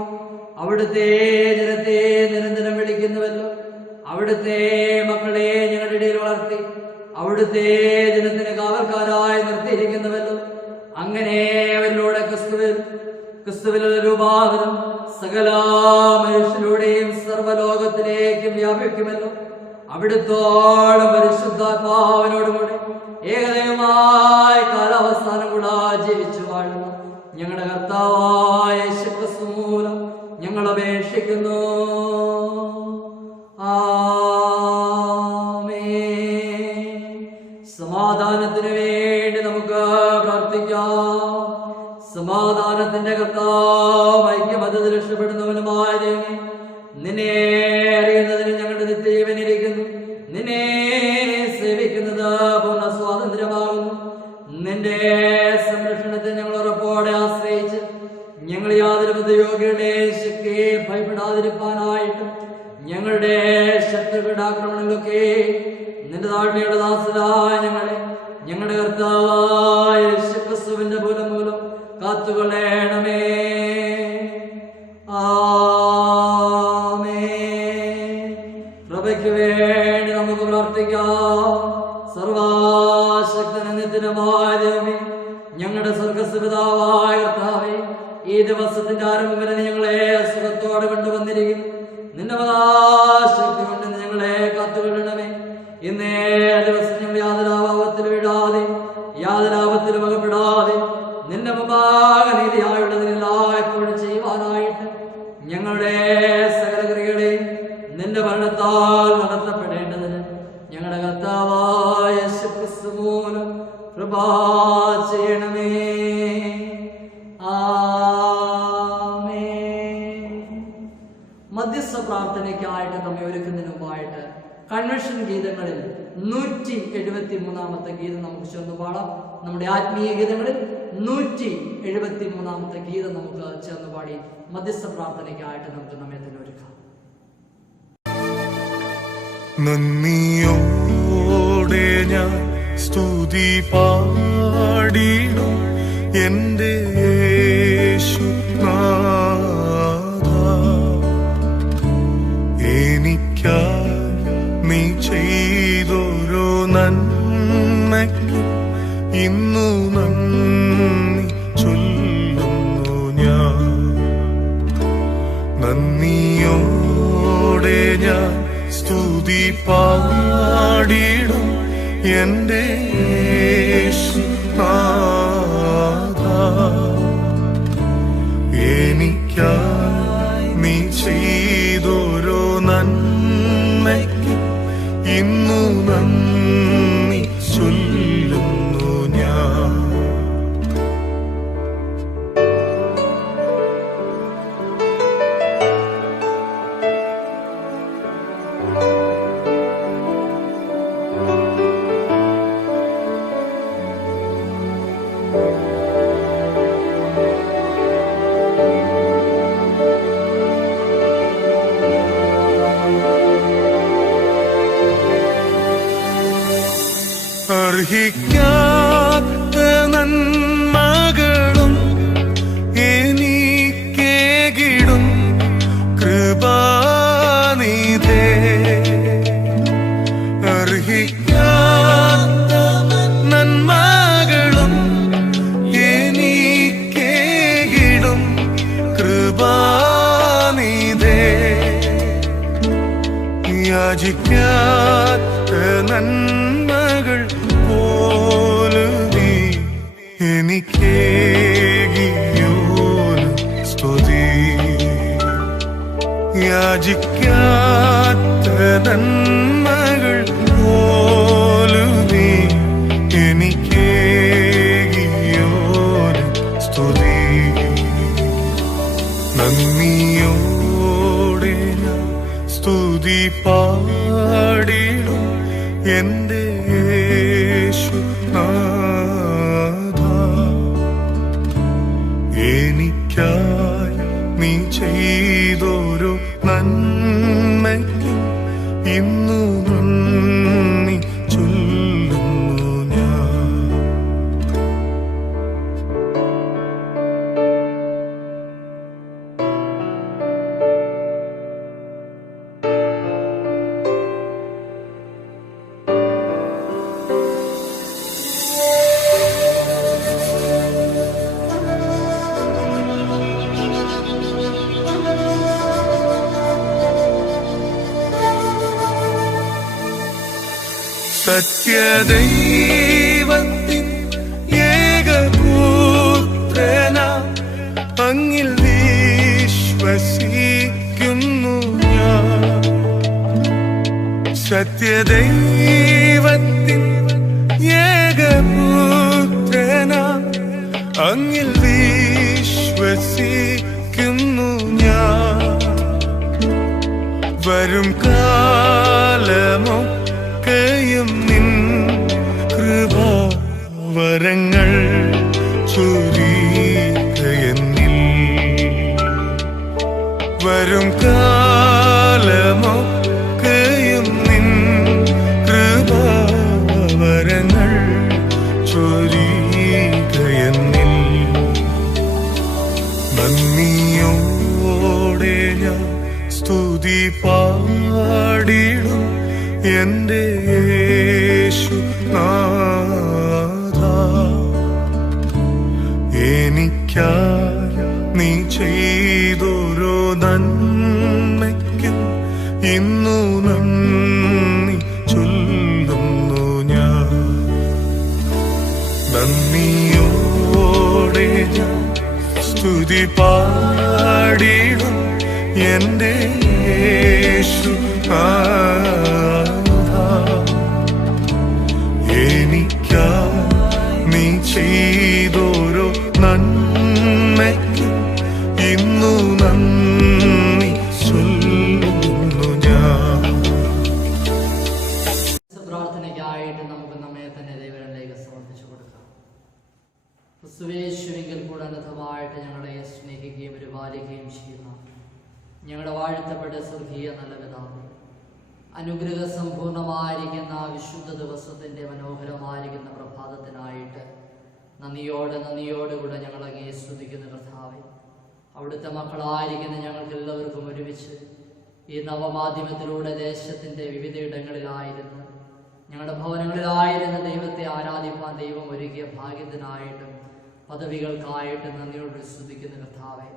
അവിടുത്തെ ജനത്തെ നിരന്തരം വിളിക്കുന്നുവല്ലോ. അവിടുത്തെ മക്കളെ ഞങ്ങളുടെ ഇടയിൽ വളർത്തി അവിടുത്തെ ജനത്തിന് കാവൽക്കാരായി നിർത്തിയിരിക്കുന്നുവല്ലോ. അങ്ങനെ അവരിലൂടെ ക്രിസ്തുവിലുള്ള രൂപാന്തരം സകല മനുഷ്യരുടെയും സർവ്വലോകത്തിലേക്കും വ്യാപിക്കുമല്ലോ. അവിടുത്തോളം പരിശുദ്ധാത്മാവിനോടും കൂടെ ഏകദൈവമായ കാലാവസ്ഥാനം കൂടാ ജീവിച്ചു വാഴുന്നു ഞങ്ങളുടെ കർത്താവായ യേശുക്രിസ്തു മൂലം ഞങ്ങൾ അപേക്ഷിക്കുന്നു. സമാധാനത്തിന് വേണ്ടി നമുക്ക് പ്രാർത്ഥിക്കാം. സമാധാനത്തിന്റെ കർത്താവ്, ഐക്യമതത്തിൽ രക്ഷപ്പെടുന്നവനുമായ ദൈവമേ, നിന്നെ അറിയുന്നതിന് ഞങ്ങളുടെ നിത്യജീവനിരിക്കുന്നു. നിന്നെ സേവിക്കുന്നത് പൂർണ്ണ സ്വാതന്ത്ര്യമാകുന്നു. നിന്റെ സംരക്ഷണത്തെ ഞങ്ങൾ ഉറപ്പോടെ ആശ്രയിച്ച് ഞങ്ങൾ യാതൊരു ബുദ്ധിയോഗ്യയുടെ ശക്തിയെ ഭയപ്പെടാതിരിക്കാനായിട്ട് ഞങ്ങളുടെ ശത്രുക്കളുടെ ആക്രമണങ്ങളൊക്കെ നിന്റെ താഴ്മയുടെ ദാസരായ ഞങ്ങളുടെ കർത്താവായ യേശുക്രിസ്തുവിന്റെ മൂലം കാത്തുകൊള്ളണമേ. കൃപയ്ക്ക് വേണ്ടി നമുക്ക് പ്രാർത്ഥിക്കാം. സർവശക്തന നിത്യമായ ദൈവമേ, ഞങ്ങളുടെ സ്വർഗസ്വപിതാവായ കർത്താവേ, ഈ ദിവസത്തിന്റെ ആരംഭം വരെ ഞങ്ങളെ സുഖത്തോടെ കൊണ്ടുവന്നിരിക്കുന്നു. നിന്റെ മഹാശക്തി കൊണ്ട് ഞങ്ങളെ കാത്തുകൊള്ളണമേ. ഇന്നേ ദിവസം ഞങ്ങൾ യാതൊരാഭാവത്തിൽ വീഴാതെ യാതൊരാപത്തിലും അകപ്പെടാതെ നിന്റെ മുമ്പാകെ നീതിയായുള്ളതിനെല്ലായ്പ്പോഴും ചെയ്യുവാനായിട്ട് ഞങ്ങളുടെ സകല ക്രിയകളെ നിന്റെ ഭരണത്താൽ നടത്തപ്പെടേണ്ടതിന് ഞങ്ങളുടെ കർത്താവായ യേശുക്രിസ്തു മൂലം കൃപ ചെയ്യണമേ. മധ്യസ്ഥ പ്രാർത്ഥനയ്ക്കായിട്ട് നമ്മെ ഒരുക്കുന്നതിന് മുമ്പായിട്ട് കൺവെൻഷൻ ഗീതങ്ങളിൽ 173 ഗീതം നമുക്ക് ചേർന്ന് പാടാം. നമ്മുടെ ആത്മീയ ഗീതങ്ങളിൽ 173 ഗീതം നമുക്ക് ചേർന്ന് പാടി മധ്യസ്ഥ പ്രാർത്ഥനയ്ക്കായിട്ട് നമുക്ക് നമ്മെ തന്നെ ഒരുക്കാം. നന്ദിയോടെ ഞാൻ സ്തുതി പാടിടും എൻ്റെ യേശുനാഥ. എനിക്കായി നീ ചെയ്തൊരു നന്മയ്ക്ക് ഇന്നു നന്ദി ചൊല്ലുന്നു ഞാൻ. നന്ദിയോടെ ഞാൻ സ്തുതി പാടിടും എൻ്റെ യേശുനാഥ. എനിക്കായി നീ ചെയ്തൊരു നന്മയ്ക്ക് ഇന്നു നന്ദി ചൊല്ലുന്നു ഞാൻ. അർഹിക്കാത്ത നന്മകളും എനിക്കേകിടും കൃപാനിധേ. അർഹിക്കാത്ത യാചിക്കാത്ത നന്മകൾ പോലും നീ എനിക്കേകിയോന് സ്തുതി. യാചിക്കാത്ത നന്മകൾ പോലും നീ എനിക്കേകിയോന് സ്തുതി. നന്ദിയോടെ ഞാൻ സ്തുതി പാടിടും എന്റെ യേശുനാഥ. എനിക്കായി നീ ചെയ്തൊരു നന്മയ്ക്ക് ഇന്നു നന്ദി ചൊല്ലുന്നു ഞാൻ. സത്യദൈവത്തിൻ ഏകപുത്രന അങ്ങിൽ വിശ്വസിക്കുന്നു ഞാൻ. സത്യദൈവത്തിൻ ഏകപുത്രന അങ്ങിൽ വിശ്വസിക്കുന്നു ഞാൻ. വരും കാലമോ യും നിൻ കൃപാവരങ്ങൾ ചൊരിയുകയെന്നിൽ. വരും കാലമൊക്കെയും നിൻ കൃപാവരങ്ങൾ ചൊരിയുകയെന്നിൽ. നന്ദിയോടെ ഞാൻ സ്തുതി പാടിടും എന്റെ യേശുനാഥ. എനിക്കായി നീ ചെയ്തൊരു നന്മയ്ക്കും ഇന്നു നന്ദി ചൊല്ലുന്നു ഞാൻ. നന്ദിയോടെ ഞാൻ സ്തുതി പാടിടും എന്റെ യേശുനാഥ. എനിക്കായി നീ ചെയ്തൊരു നന്മയ്ക്ക് ഇന്നു നന്ദി ചൊല്ലുന്നു ഞാൻ. പ്രാർത്ഥനയ്ക്കായിട്ട് നമുക്ക് നമ്മെ തന്നെ ദൈവത്തിലേക്ക് സമർപ്പിച്ചു കൊടുക്കാം. ക്രിസ്തുവേശുവിൽ കൂടെ അനന്തമായിട്ട് ഞങ്ങളെ സ്നേഹിക്കുകയും പരിപാലിക്കുകയും ചെയ്യുന്ന ഞങ്ങളുടെ വാഴ്ത്തപ്പെട്ട സ്വർഗീയ നല്ല പിതാവേ, അനുഗ്രഹ സമ്പൂർണമായിരിക്കുന്ന വിശുദ്ധ ദിവസത്തിന്റെ മനോഹരമായിരിക്കുന്ന പ്രഭാതത്തിനായിട്ട് നന്ദിയോടുകൂടെ ഞങ്ങളങ്ങേ സ്തുതിക്കുന്ന കർത്താവേ. അവിടുത്തെ മക്കളായിരിക്കുന്ന ഞങ്ങൾക്ക് എല്ലാവർക്കും ഒരുമിച്ച് ഈ നവമാധ്യമത്തിലൂടെ ദേശത്തിന്റെ വിവിധ ഇടങ്ങളിലായിരുന്നു ഞങ്ങളുടെ ഭവനങ്ങളിലായിരുന്ന ദൈവത്തെ ആരാധിപ്പാൻ ദൈവം ഒരുക്കിയ ഭാഗ്യത്തിനായിട്ടും പദവികൾക്കായിട്ടും നന്ദിയോട് സ്തുതിക്കുന്ന കർത്താവേ.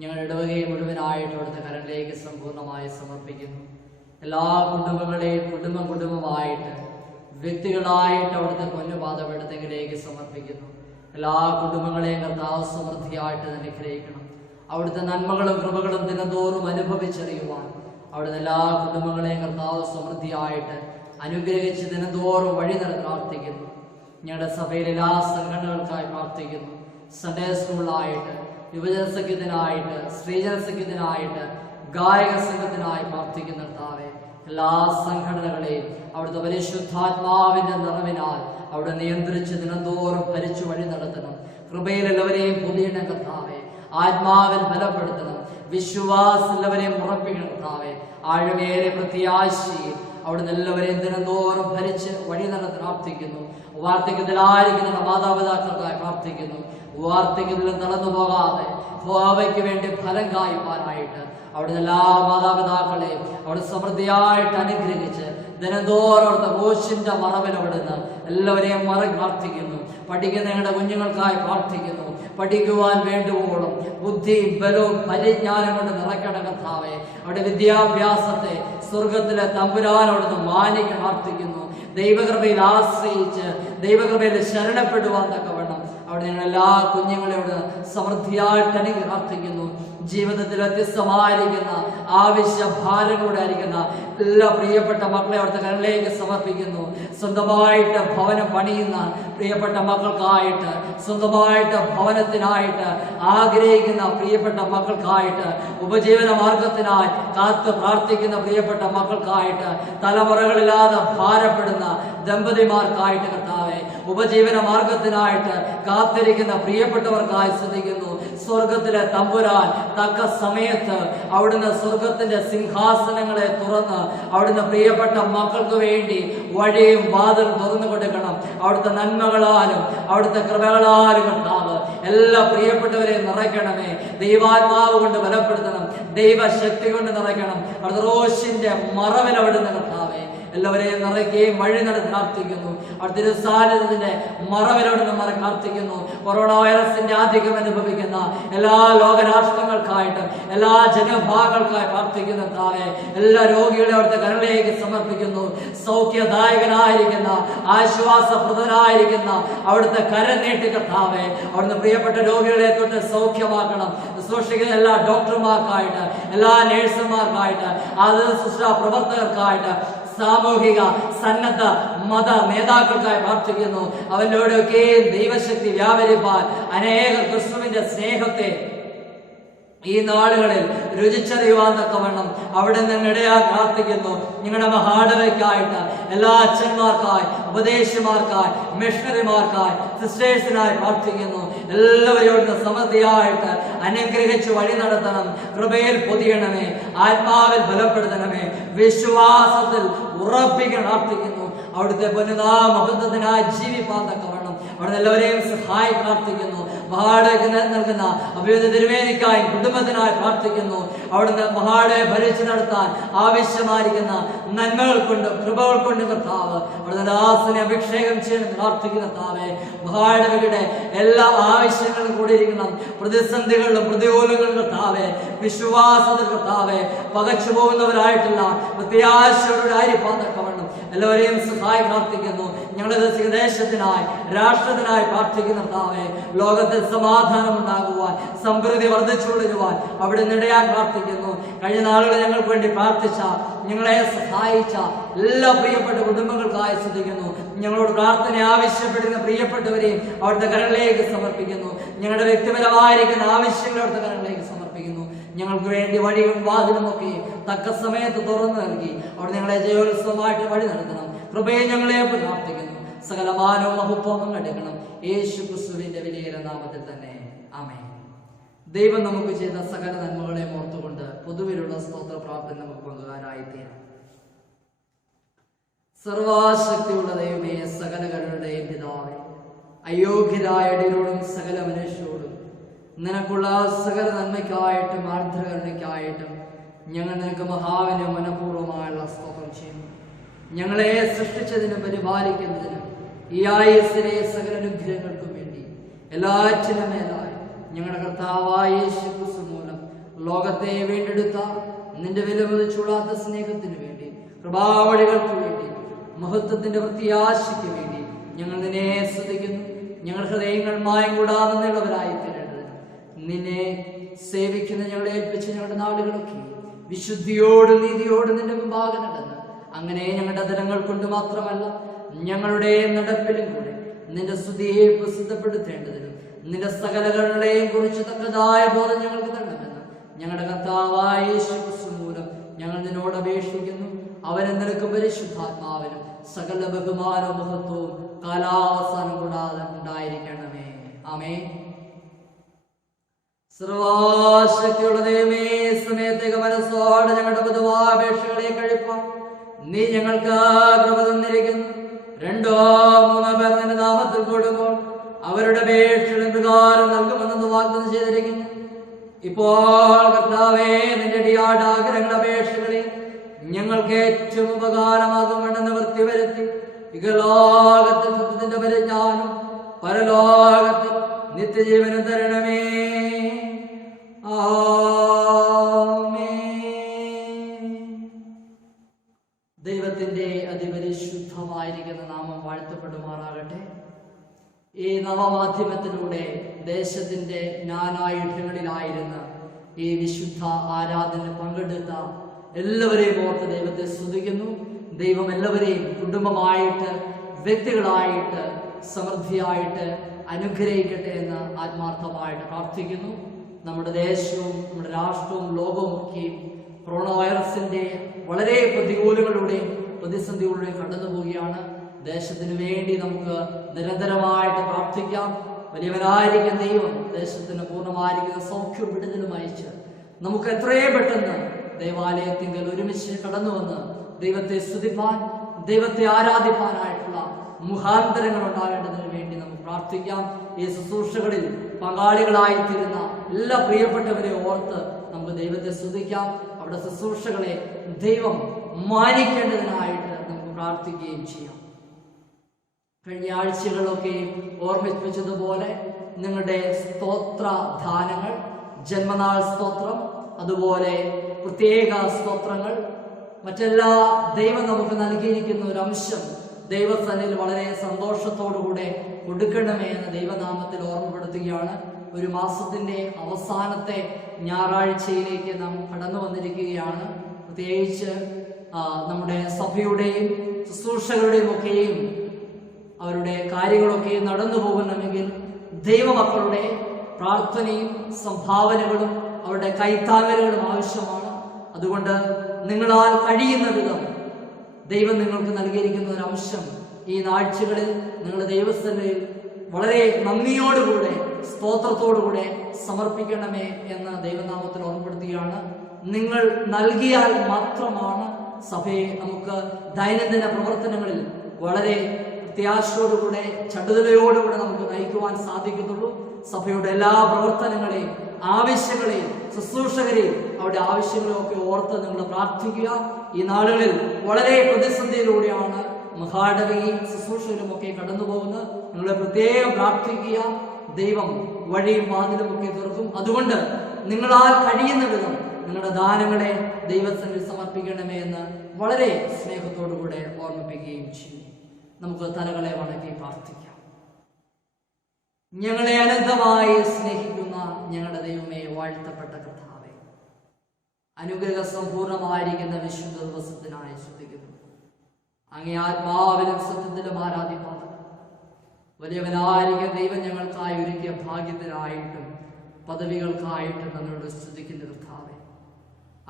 ഞങ്ങളുടെ ഇടവകയെ മുഴുവനായിട്ട് അവിടുത്തെ കരങ്ങളിലേക്ക് സമ്പൂർണ്ണമായി സമർപ്പിക്കുന്നു. എല്ലാ കുടുംബങ്ങളെയും കുടുംബമായിട്ട് വ്യക്തികളായിട്ട് അവിടുത്തെ പൊന്നുപാദപീഠത്തിലേക്ക് സമർപ്പിക്കുന്നു. എല്ലാ കുടുംബങ്ങളെയും കർത്താവ് സമൃദ്ധിയായിട്ട് അനുഗ്രഹിക്കണം. അവിടുത്തെ നന്മകളും കൃപകളും ദിനംതോറും അനുഭവിച്ചറിയുവാൻ അവിടുത്തെ എല്ലാ കുടുംബങ്ങളെയും കർത്താവ് സമൃദ്ധിയായിട്ട് അനുഗ്രഹിച്ച് ദിനംതോറും വഴി നടത്തി പ്രാർത്ഥിക്കുന്നു. ഞങ്ങളുടെ സഭയിലെ എല്ലാ സംഘടനകൾക്കായി പ്രാർത്ഥിക്കുന്നു. സൺഡേ സ്കൂളായിട്ട്, യുവജന സഖ്യത്തിനായിട്ട്, സ്ത്രീജന സഖ്യത്തിനായിട്ട്, ഗായക സംഘത്തിനായി പ്രാർത്ഥിക്കുന്ന കർത്താവേ, എല്ലാ സംഘടനകളെയും അവിടുത്തെ പരിശുദ്ധാത്മാവിന്റെ നിറവിനാൽ അവിടെ നിയന്ത്രിച്ച് ദിനംതോറും ഭരിച്ചു വഴി നടത്തണം. കൃപയിൽ എല്ലാവരെയും പൊതിയണം കർത്താവേ. ആത്മാവിൽ ബലപ്പെടുത്തണം. വിശ്വാസം എല്ലാവരെയും ഉറപ്പിക്കണം കർത്താവേ. ആഴമേറെ പ്രത്യാശയിൽ അവിടുന്ന് എല്ലാവരെയും ദിനംതോറും ഭരിച്ച് വഴി നടത്തി പ്രാർത്ഥിക്കുന്നു. വാർദ്ധക്യത്തിലായിരിക്കുന്ന മാതാപിതാക്കൾക്കായി പ്രാർത്ഥിക്കുന്നു. വാർദ്ധക്യത്തിലും തളർന്നു പോകാതെ ഭാവയ്ക്ക് വേണ്ടി ഫലം കായ്പാനായിട്ട് അവിടുന്ന് എല്ലാ മാതാപിതാക്കളെയും അവിടെ സമൃദ്ധിയായിട്ട് അനുഗ്രഹിച്ച് ദിനംതോറും അവിടുത്തെ കോശിന്റെ മറവിൽ അവിടുന്ന് എല്ലാവരെയും മറ പ്രാർത്ഥിക്കുന്നു. പഠിക്കുന്ന ഞങ്ങളുടെ കുഞ്ഞുങ്ങൾക്കായി പ്രാർത്ഥിക്കുന്നു. പഠിക്കുവാൻ വേണ്ടുവോളം ബുദ്ധിയും ബലവും പരിജ്ഞാനം കൊണ്ട് നിറയ്ക്കണം കർത്താവേ. അവിടെ വിദ്യാഭ്യാസത്തെ സ്വർഗത്തിലെ തമ്പുരാനോട് മാനിക്കണം പ്രാർത്ഥിക്കുന്നു. ദൈവകൃപയിൽ ആശ്രയിച്ച് ദൈവകൃപയിൽ ശരണപ്പെടുവാൻ തക്കവണ്ണം അവിടെ ഞങ്ങൾ എല്ലാ കുഞ്ഞുങ്ങളോട് സമൃദ്ധിയായിട്ട് എനിക്ക് പ്രാർത്ഥിക്കുന്നു. ജീവിതത്തിൽ വ്യത്യസ്തമായിരിക്കുന്ന ആവശ്യ ഭാരങ്ങളോടെ ആയിരിക്കുന്ന എല്ലാ പ്രിയപ്പെട്ട മക്കളെ അവിടുത്തെ കരങ്ങളിലേക്ക് സമർപ്പിക്കുന്നു. സ്വന്തമായിട്ട് ഭവനം പണിയുന്ന പ്രിയപ്പെട്ട മക്കൾക്കായിട്ട്, സ്വന്തമായിട്ട് ഭവനത്തിനായിട്ട് ആഗ്രഹിക്കുന്ന പ്രിയപ്പെട്ട മക്കൾക്കായിട്ട്, ഉപജീവന മാർഗത്തിനായി കാത്ത് പ്രാർത്ഥിക്കുന്ന പ്രിയപ്പെട്ട മക്കൾക്കായിട്ട്, തലമുറകളില്ലാതെ ഭാരപ്പെടുന്ന ദമ്പതിമാർക്കായിട്ട് കർത്താവേ, ഉപജീവന മാർഗത്തിനായിട്ട് കാത്തിരിക്കുന്ന പ്രിയപ്പെട്ടവർക്കായി സ്തുതിക്കുന്നു. സ്വർഗത്തിലെ തമ്പുരാൻ തക്ക സമയത്ത് അവിടുന്ന് സ്വർഗത്തിന്റെ സിംഹാസനങ്ങളെ തുറന്ന് അവിടുന്ന് പ്രിയപ്പെട്ട മക്കൾക്ക് വേണ്ടി വഴിയും വാതിലും തുറന്നു കൊടുക്കണം. അവിടുത്തെ നന്മകളാലും അവിടുത്തെ കൃപകളാലും കർത്താവ് എല്ലാ പ്രിയപ്പെട്ടവരെയും നിറയ്ക്കണമേ. ദൈവാത്മാവ് കൊണ്ട് ബലപ്പെടുത്തണം, ദൈവശക്തി കൊണ്ട് നിറയ്ക്കണം. അവിടുത്തെ റോഷിന്റെ മറവിൽ അവിടുന്ന് കർത്താവേ എല്ലാവരെയും നിറയ്ക്കുകയും വഴി നടത്തി പ്രാർത്ഥിക്കുന്നു. അവിടുത്തെ സാന്നിധ്യത്തിന്റെ മറവിലോട് നമ്മൾ പ്രാർത്ഥിക്കുന്നു. കൊറോണ വൈറസിന്റെ ആധിക്യം അനുഭവിക്കുന്ന എല്ലാ ലോകരാഷ്ട്രങ്ങൾക്കായിട്ടും എല്ലാ ജനവിഭാഗങ്ങൾക്കായി പ്രാർത്ഥിക്കുന്നു കർത്താവേ. എല്ലാ രോഗികളെ അവിടുത്തെ കരങ്ങളിലേക്ക് സമർപ്പിക്കുന്നു. സൗഖ്യദായകനായിരിക്കുന്ന ആശ്വാസപ്രദനായിരിക്കുന്ന അവിടുത്തെ കരം നീട്ടി കർത്താവേ അവിടുന്ന് പ്രിയപ്പെട്ട രോഗികളെ തൊട്ട് സൗഖ്യമാക്കണം. ശുശ്രൂഷിക്കുന്ന എല്ലാ ഡോക്ടർമാർക്കായിട്ട്, എല്ലാ നേഴ്സുമാർക്കായിട്ട്, ആതുര ശുശ്രൂഷ പ്രവർത്തകർക്കായിട്ട്, സാമൂഹിക സന്നദ്ധ മത നേതാക്കൾക്കായി പ്രാർത്ഥിക്കുന്നു. അവരോടൊക്കെ ദൈവശക്തി വ്യാപരിപ്പാൻ അനേക ക്രിസ്തുവിന്റെ സ്നേഹത്തെ ഈ നാളുകളിൽ രുചിച്ചറിയുവാൻ തക്കവണ്ണം അവിടെ നിന്ന് ഇടയാ പ്രാർത്ഥിക്കുന്നു. നിങ്ങളുടെ മഹാടവയ്ക്കായിട്ട് എല്ലാ അച്ഛന്മാർക്കായി, ഉപദേശിമാർക്കായി, മിഷണറിമാർക്കായി, സിസ്റ്റേഴ്സിനായി പ്രാർത്ഥിക്കുന്നു. എല്ലാവരോടും സമൃദ്ധിയായിട്ട് അനുഗ്രഹിച്ച് വഴി നടത്തണം. കൃപയിൽ പൊതിയണമേ, ആത്മാവിൽ ബലപ്പെടുത്തണമേ, വിശ്വാസത്തിൽ ഉറപ്പിക്കാൻ പ്രാർത്ഥിക്കുന്നു. അവിടുത്തെ പുനരാമഹത്വത്തിനായി ജീവിപ്പാൻ തക്കവണ്ണം അവിടെ എല്ലാവരെയും സഹായി പ്രാർത്ഥിക്കുന്നു. മഹാടയ്ക്ക് നൽകുന്ന അഭിവൃദ്ധി തിരുവേദിക്കായി കുടുംബത്തിനായി പ്രാർത്ഥിക്കുന്നു. അവിടുന്ന് മഹാടയെ ഭരിച്ചു നടത്താൻ ആവശ്യമായിരിക്കുന്ന നന്മകൾ കൊണ്ടും കൃപകൾ കൊണ്ടും കർത്താവ് അവിടുന്ന് ദാസനെ അഭിഷേകം ചെയ്യാൻ പ്രാർത്ഥിക്കുന്ന കർത്താവേ, മഹാടവയുടെ എല്ലാ ആവശ്യങ്ങളും കൂടിയിരിക്കണം. പ്രതിസന്ധികളിലും പ്രതികൂലങ്ങളും കർത്താവേ, വിശ്വാസത്തിൽ കർത്താവേ, പകച്ചു പോകുന്നവരായിട്ടുള്ള പ്രത്യാശയോടായിരിക്കാൻ തക്കവണ്ണം എല്ലാവരെയും സഹായി പ്രാർത്ഥിക്കുന്നു. ഞങ്ങളുടെ ദേശത്തിനായി, രാഷ്ട്രത്തിനായി പ്രാർത്ഥിക്കുന്ന കർത്താവേ, ലോകത്തിൽ സമാധാനം ഉണ്ടാകുവാൻ, സമൃദ്ധി വർദ്ധിച്ചുകൊള്ളുവാൻ അവിടെ നിടയാൻ പ്രാർത്ഥിക്കുന്നു. കഴിഞ്ഞ നാളുകളിൽ ഞങ്ങൾക്ക് വേണ്ടി പ്രാർത്ഥിച്ച, ഞങ്ങളെ സഹായിച്ച എല്ലാ പ്രിയപ്പെട്ട കുടുംബങ്ങൾക്കായി സ്തുതിക്കുന്നു. ഞങ്ങളോട് പ്രാർത്ഥന ആവശ്യപ്പെടുന്ന പ്രിയപ്പെട്ടവരെയും അവിടുത്തെ കരങ്ങളിലേക്ക് സമർപ്പിക്കുന്നു. ഞങ്ങളുടെ വ്യക്തിപരമായിരിക്കുന്ന ആവശ്യങ്ങൾ അവിടുത്തെ കരങ്ങളിലേക്ക് സമർപ്പിക്കുന്നു. ഞങ്ങൾക്ക് വേണ്ടി വഴിയും വാതിലും ഒക്കെ തക്ക സമയത്ത് തുറന്നു നൽകി അവിടെ ഞങ്ങളെ ജയോത്സവമായിട്ട് വഴി നടത്തണം. കൃപയെ ഞങ്ങളെ പ്രാർത്ഥിക്കുന്നു. സകലമാനവും മഹത്വവും എടുക്കണം. യേശു ക്രിസ്തുവിന്റെ വിലയേറിയ നാമത്തിൽ തന്നെ ആമേൻ. ദൈവം നമുക്ക് ചെയ്ത സകല നന്മകളെ ഓർത്തുകൊണ്ട് പൊതുവിലുള്ള സ്തോത്ര പ്രാർത്ഥന നമുക്ക് പങ്കുകാരായി തീരാം. സർവാശക്തിയുള്ള ദൈവമേ, സകലകളുടെയും പിതാവേ, അയോഗ്യരായ ഇടയോടും സകല മനുഷ്യരോടും നിനക്കുള്ള സകല നന്മയ്ക്കായിട്ടും ആർദ്രകരുണയ്ക്കായിട്ടും ഞങ്ങൾ നിനക്ക് മഹാവിനും മനഃപൂർവ്വമായുള്ള സ്തോത്രം ചെയ്യുന്നു. ഞങ്ങളെ സൃഷ്ടിച്ചതിനും പരിപാലിക്കുന്നതിനും ഈ ആയുസ്സിലെ സകല അനുഗ്രഹങ്ങൾക്കും വേണ്ടി എല്ലാറ്റിനും മേലായി ഞങ്ങളുടെ കർത്താവായ യേശു ക്രിസ്തു മൂലം ലോകത്തെ വീണ്ടെടുത്ത നിന്റെ വിലമതിച്ചുകൂടാത്ത സ്നേഹത്തിന് വേണ്ടി, കൃപാവഴികൾക്ക് വേണ്ടി, മഹത്വത്തിന്റെ പ്രത്യാശയ്ക്ക് വേണ്ടി ഞങ്ങൾ നിന്നെ സ്തുതിക്കുന്നു. ഞങ്ങൾ ഹൃദയങ്ങൾ മായം കൂടാതെ നിന്നുള്ളവരായി തീരേണ്ടത് നിന്നെ സേവിക്കുന്ന ഞങ്ങളെ ഏൽപ്പിച്ച ഞങ്ങളുടെ നാടുകളൊക്കെ വിശുദ്ധിയോടും നീതിയോടും നിന്റെ മുമ്പാകെ നടന്ന് അങ്ങനെ ഞങ്ങളുടെ ദിനങ്ങൾ കൊണ്ട് മാത്രമല്ല ഞങ്ങളുടെ നടപ്പിലും കൂടെ നിന്റെ സ്തുതിയെ പ്രസിദ്ധപ്പെടുത്തേണ്ടതിനും നിന്റെ സകലകളെയും കുറിച്ച് തക്കതായ ബോധം ഞങ്ങൾക്ക് തരണമെന്ന് ഞങ്ങളുടെ കർത്താവായ യേശു ക്രിസ്തു മൂലം ഞങ്ങൾ നിന്നോട് അപേക്ഷിക്കുന്നു. അവനെ നിനക്ക് പരിശുദ്ധാത്മാവിനും സകല ബഹുമാനവും മഹത്വവും കാലാവസാനം കൂടാതെ ഉണ്ടായിരിക്കണമേ. ആമേൻ. സർവശക്തിയുള്ള ദൈവമേ, സമയത്തേക്ക് മനസ്സോടെ ഞങ്ങളുടെ പൊതുവായ അപേക്ഷകളെ കഴിപ്പാൻ നീ ഞങ്ങൾക്ക് കൃപ തന്നിരിക്കുന്നു. 2-3 പേർ നിന്റെ നാമത്തിൽ കൂടുമ്പോൾ അവരുടെ അപേക്ഷകൾ പ്രകാരം നൽകുമെന്ന് വാഗ്ദാനം ചെയ്തിരിക്കുന്നു. ഇപ്പോൾ കർത്താവേ, നിന്റെ അടിയാട് ആഗ്രഹങ്ങളുടെ അപേക്ഷകളെ ഞങ്ങൾക്ക് ഏറ്റവും ഉപകാരമാകുമെന്ന് നിവൃത്തി വരുത്തി ഇഹലോകത്തിൽ സത്യത്തിന്റെ പരിജ്ഞാനം, പരലോകത്തിൽ നിത്യജീവനം തരണമേ. ദൈവത്തിന്റെ അതിപരിശുദ്ധമായിരിക്കുന്ന നാമം വാഴ്ത്തപ്പെടുമാറാകട്ടെ. ഈ നവമാധ്യമത്തിലൂടെ ദേശത്തിന്റെ നാനായിടങ്ങളിലായിരുന്ന ഈ വിശുദ്ധ ആരാധന പങ്കെടുത്ത എല്ലാവരെയും ഓർത്ത് ദൈവത്തെ സ്തുതിക്കുന്നു. ദൈവം എല്ലാവരെയും കുടുംബമായിട്ട് വ്യക്തികളായിട്ട് സമൃദ്ധിയായിട്ട് അനുഗ്രഹിക്കട്ടെ എന്ന് ആത്മാർത്ഥമായിട്ട് പ്രാർത്ഥിക്കുന്നു. നമ്മുടെ ദേശവും നമ്മുടെ രാഷ്ട്രവും ലോകവും ഒക്കെ കൊറോണ വൈറസിന്റെ വളരെ പ്രതികൂലങ്ങളുടെയും പ്രതിസന്ധികളുടെയും കടന്നു പോവുകയാണ്. ദേശത്തിന് വേണ്ടി നമുക്ക് നിരന്തരമായിട്ട് പ്രാർത്ഥിക്കാം. വലിയവനായിരിക്കുന്ന ദൈവം ദേശത്തിന് പൂർണ്ണമായിരിക്കുന്ന സൗഖ്യം വിടുതലും അയച്ച് നമുക്ക് എത്രയും പെട്ടെന്ന് ദൈവാലയത്തിങ്കൽ ഒരുമിച്ച് കടന്നു വന്ന് ദൈവത്തെ സ്തുതിപ്പാൻ, ദൈവത്തെ ആരാധിപ്പാനായിട്ടുള്ള മുഖാന്തരങ്ങൾ ഉണ്ടാകേണ്ടതിന് വേണ്ടി നമുക്ക് പ്രാർത്ഥിക്കാം. ഈ ശുശ്രൂഷകളിൽ പങ്കാളികളായിത്തീരുന്ന എല്ലാ പ്രിയപ്പെട്ടവരെ ഓർത്ത് നമുക്ക് ദൈവത്തെ സ്തുതിക്കാം. അവിടെ ശുശ്രൂഷകളെ ദൈവം മാനിക്കേണ്ടതിനായിട്ട് നമുക്ക് പ്രാർത്ഥിക്കുകയും ചെയ്യാം. കഴിഞ്ഞ ആഴ്ചകളൊക്കെ ഓർമ്മിപ്പിച്ചതുപോലെ നിങ്ങളുടെ സ്തോത്ര ദാനങ്ങൾ, ജന്മനാൾ സ്തോത്രം, അതുപോലെ പ്രത്യേക സ്തോത്രങ്ങൾ, മറ്റെല്ലാ ദൈവം നമുക്ക് നൽകിയിരിക്കുന്ന ഒരു അംശം ദൈവസന്നിധിയിൽ വളരെ സന്തോഷത്തോടുകൂടെ കൊടുക്കണമേ എന്ന് ദൈവനാമത്തിൽ ഓർമ്മപ്പെടുത്തുകയാണ്. ഒരു മാസത്തിന്റെ അവസാനത്തെ ഞായറാഴ്ചയിലേക്ക് നാം കടന്നു വന്നിരിക്കുകയാണ്. പ്രത്യേകിച്ച് നമ്മുടെ സഭയുടെയും ശുശ്രൂഷകളുടെയും ഒക്കെയും അവരുടെ കാര്യങ്ങളൊക്കെ നടന്നു പോകണമെങ്കിൽ ദൈവമക്കളുടെ പ്രാർത്ഥനയും സംഭാവനകളും അവരുടെ കൈത്താങ്ങലുകളും ആവശ്യമാണ്. അതുകൊണ്ട് നിങ്ങളാൽ കഴിയുന്ന വിധം ദൈവം നിങ്ങൾക്ക് നൽകിയിരിക്കുന്ന ഒരു അംശം ഈ ആഴ്ചകളിൽ നിങ്ങളുടെ ദൈവസ്ഥയിൽ വളരെ നന്ദിയോടുകൂടെ സ്തോത്രത്തോടുകൂടെ സമർപ്പിക്കണമേ എന്ന് ദൈവനാമത്തിൽ ഓർമ്മപ്പെടുത്തുകയാണ്. നിങ്ങൾ നൽകിയാൽ മാത്രമാണ് സഭയെ നമുക്ക് ദൈനംദിന പ്രവർത്തനങ്ങളിൽ വളരെ പ്രത്യാശയോടുകൂടെ ചടുതലയോടുകൂടെ നമുക്ക് നയിക്കുവാൻ സാധിക്കത്തുള്ളൂ. സഭയുടെ എല്ലാ പ്രവർത്തനങ്ങളെയും ആവശ്യങ്ങളെയും ശുശ്രൂഷകരെയും അവരുടെ ആവശ്യങ്ങളെയും ഒക്കെ ഓർത്ത് നിങ്ങൾ പ്രാർത്ഥിക്കുക. ഈ നാളുകളിൽ വളരെ പ്രതിസന്ധിയിലൂടെയാണ് മഹാടകയും ശുശ്രൂഷകരും ഒക്കെ കടന്നു പോകുന്നത്. നിങ്ങളെ പ്രത്യേകം പ്രാർത്ഥിക്കുക. ദൈവം വഴിയും വാതിലും ഒക്കെ തുറക്കും. അതുകൊണ്ട് നിങ്ങളാൽ കഴിയുന്ന വിധം നിങ്ങളുടെ ദാനങ്ങളെ ദൈവസന്നിധിയിൽ സമർപ്പിക്കണമേ എന്ന് വളരെ സ്നേഹത്തോടുകൂടെ ഓർമ്മിപ്പിക്കുകയും ചെയ്യും. നമുക്ക് തലകളെ വണക്കി പ്രാർത്ഥിക്കാം. ഞങ്ങളെ അനന്തമായി സ്നേഹിക്കുന്ന ഞങ്ങളുടെ ദൈവമേ, വാഴ്ത്തപ്പെട്ട കർത്താവേ, അനുഗ്രഹ സമ്പൂർണമായിരിക്കുന്ന വിശുദ്ധ ദിവസത്തിനായി ശ്രദ്ധിക്കുന്നു. അങ്ങേ ആത്മാവിലും സത്യത്തിലും ആരാധിപ്പാൻ വലിയവനായിരിക്കുന്ന ദൈവം ഞങ്ങൾക്കായി ഒരുക്കിയ ഭാഗ്യത്തിനായിട്ടും പദവികൾക്കായിട്ടും നമ്മളോട് സ്തുതിക്കുന്ന കർത്താവേ,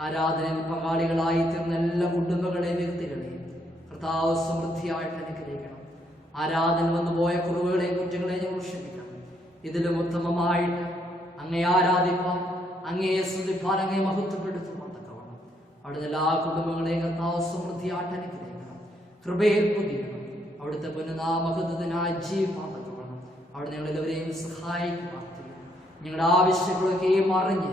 ആരാധനയിൽ പങ്കാളികളായി തീർന്ന എല്ലാ കുടുംബങ്ങളെയും വ്യക്തികളെയും കർത്താവ് സമൃദ്ധിയായിട്ട് അനുഗ്രഹിക്കണം. ആരാധന വന്നുപോയ കുറവുകളെയും കുറ്റങ്ങളെയും ഞങ്ങൾ ക്ഷമിക്കണം. ഇതിലും ഉത്തമമായിട്ട് അങ്ങേ ആരാധിപ്പാൻ, അങ്ങയെ സ്തുതിപ്പാൻ, അങ്ങേ മഹത്വപ്പെടുത്തുവാൻ തക്കവണ്ണം അവിടുത്തെ എല്ലാ കുടുംബങ്ങളെയും കർത്താവ് സമൃദ്ധിയായിട്ട് അനുഗ്രഹിക്കണം. കൃപയിൽ പുതിയണം. അവിടുത്തെ പുനനാമഹത്വത്തിനായി ജീവിപ്പാൻ തക്കവണ്ണം അവിടെ ഞങ്ങളെല്ലാവരെയും സഹായിക്കും. പ്രാർത്ഥിക്കണം. ഞങ്ങളുടെ ആവശ്യങ്ങളൊക്കെയും അറിഞ്ഞ്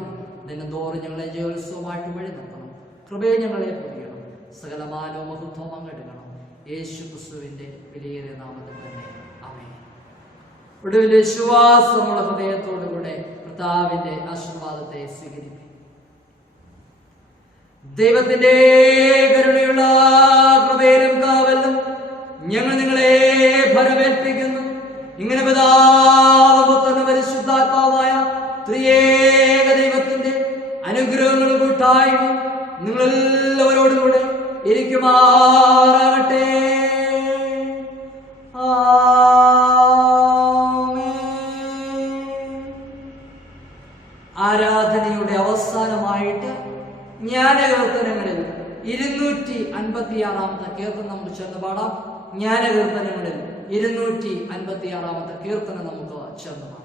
ദിനംതോറും ഞങ്ങളെ ജയോത്സവമായിട്ട് വഴി നടത്തണം. കൃപയെ ഞങ്ങളെ പുതിയണം. സകലമാനവും മഹത്വവും അങ്ങെടുക്കണം. യേശു ക്രിസ്തുവിന്റെ വിലയേറിയ നാമത്തിൽ തന്നെ ആമേൻ. ഒടുവിൽ വിശ്വാസമുള്ള ഹൃദയത്തോടുകൂടെ കർത്താവിന്റെ ആശീർവാദത്തെ സ്വീകരിക്കും. ദൈവത്തിന്റെ കരുണയുള്ള കൃപയിലും കാവലും ഞങ്ങൾ നിങ്ങളെ ഫലമേൽപ്പിക്കുന്നു. ഇങ്ങനെ പിതാവും പുത്രനും പരിശുദ്ധാത്മാവായ ത്രിയേക ദൈവത്തിന്റെ അനുഗ്രഹങ്ങളും കൂട്ടായ്മ നിങ്ങളെല്ലാവരോടും കൂടെ ഇരിക്കുമാറാകട്ടെ. ആരാധനയുടെ അവസാനമായിട്ട് ജ്ഞാനകീർത്തനങ്ങളിൽ 256 കീർത്തനം നമുക്ക് ചേർന്ന് പാടാം. ജ്ഞാനകീർത്തനങ്ങളിൽ 256 കീർത്തനം നമുക്ക് ചേർന്ന് പാടാം.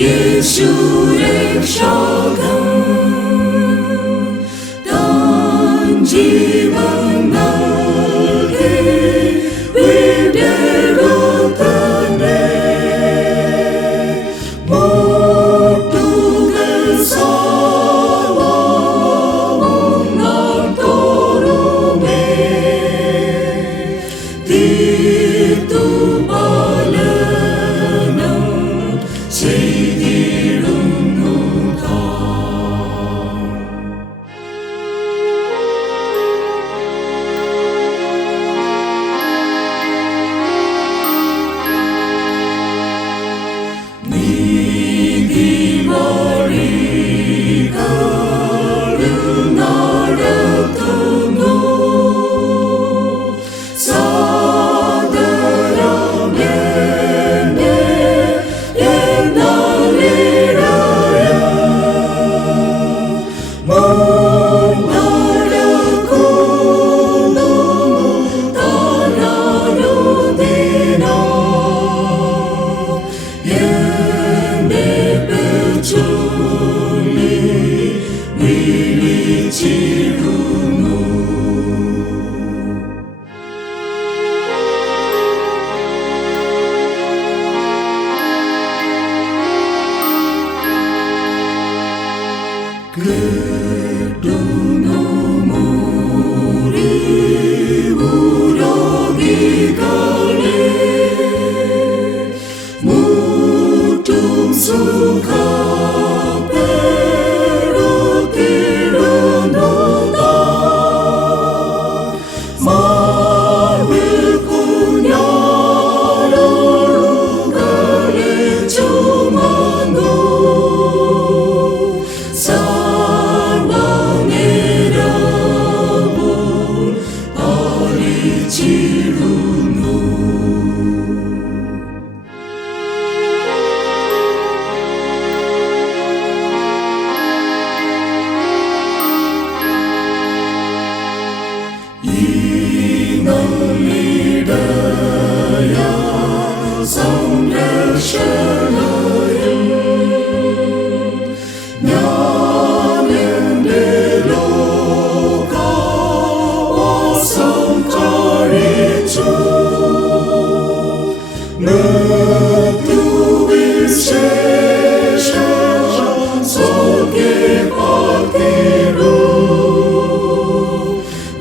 Yeshua Rexhagam സ്തുതിച്ചിടുന്നു. സംരക്ഷണയിൽ ഞാനെന്റെ ലോകവാസം കഴിച്ചു. മൃത്യുവിൻ ശേഷം സ്വർഗ്ഗേ പാർത്തിടും.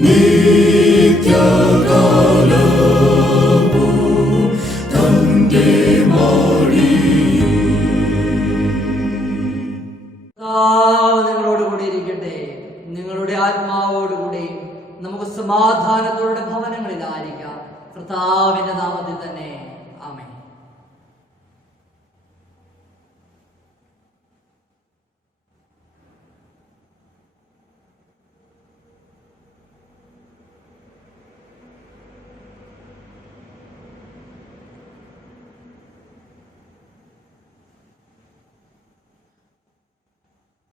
നിത്യകാലവും തന്റെ മാടിയിൽ. കർത്താവ് നിങ്ങളോടുകൂടി ഇരിക്കട്ടെ, നിങ്ങളുടെ ആത്മാവോടുകൂടിയും. നമുക്ക് സമാധാനത്തോടെ ഭവനങ്ങളിലായിരിക്കാം. കർത്താവിന്റെ നാമത്തിൽ തന്നെ.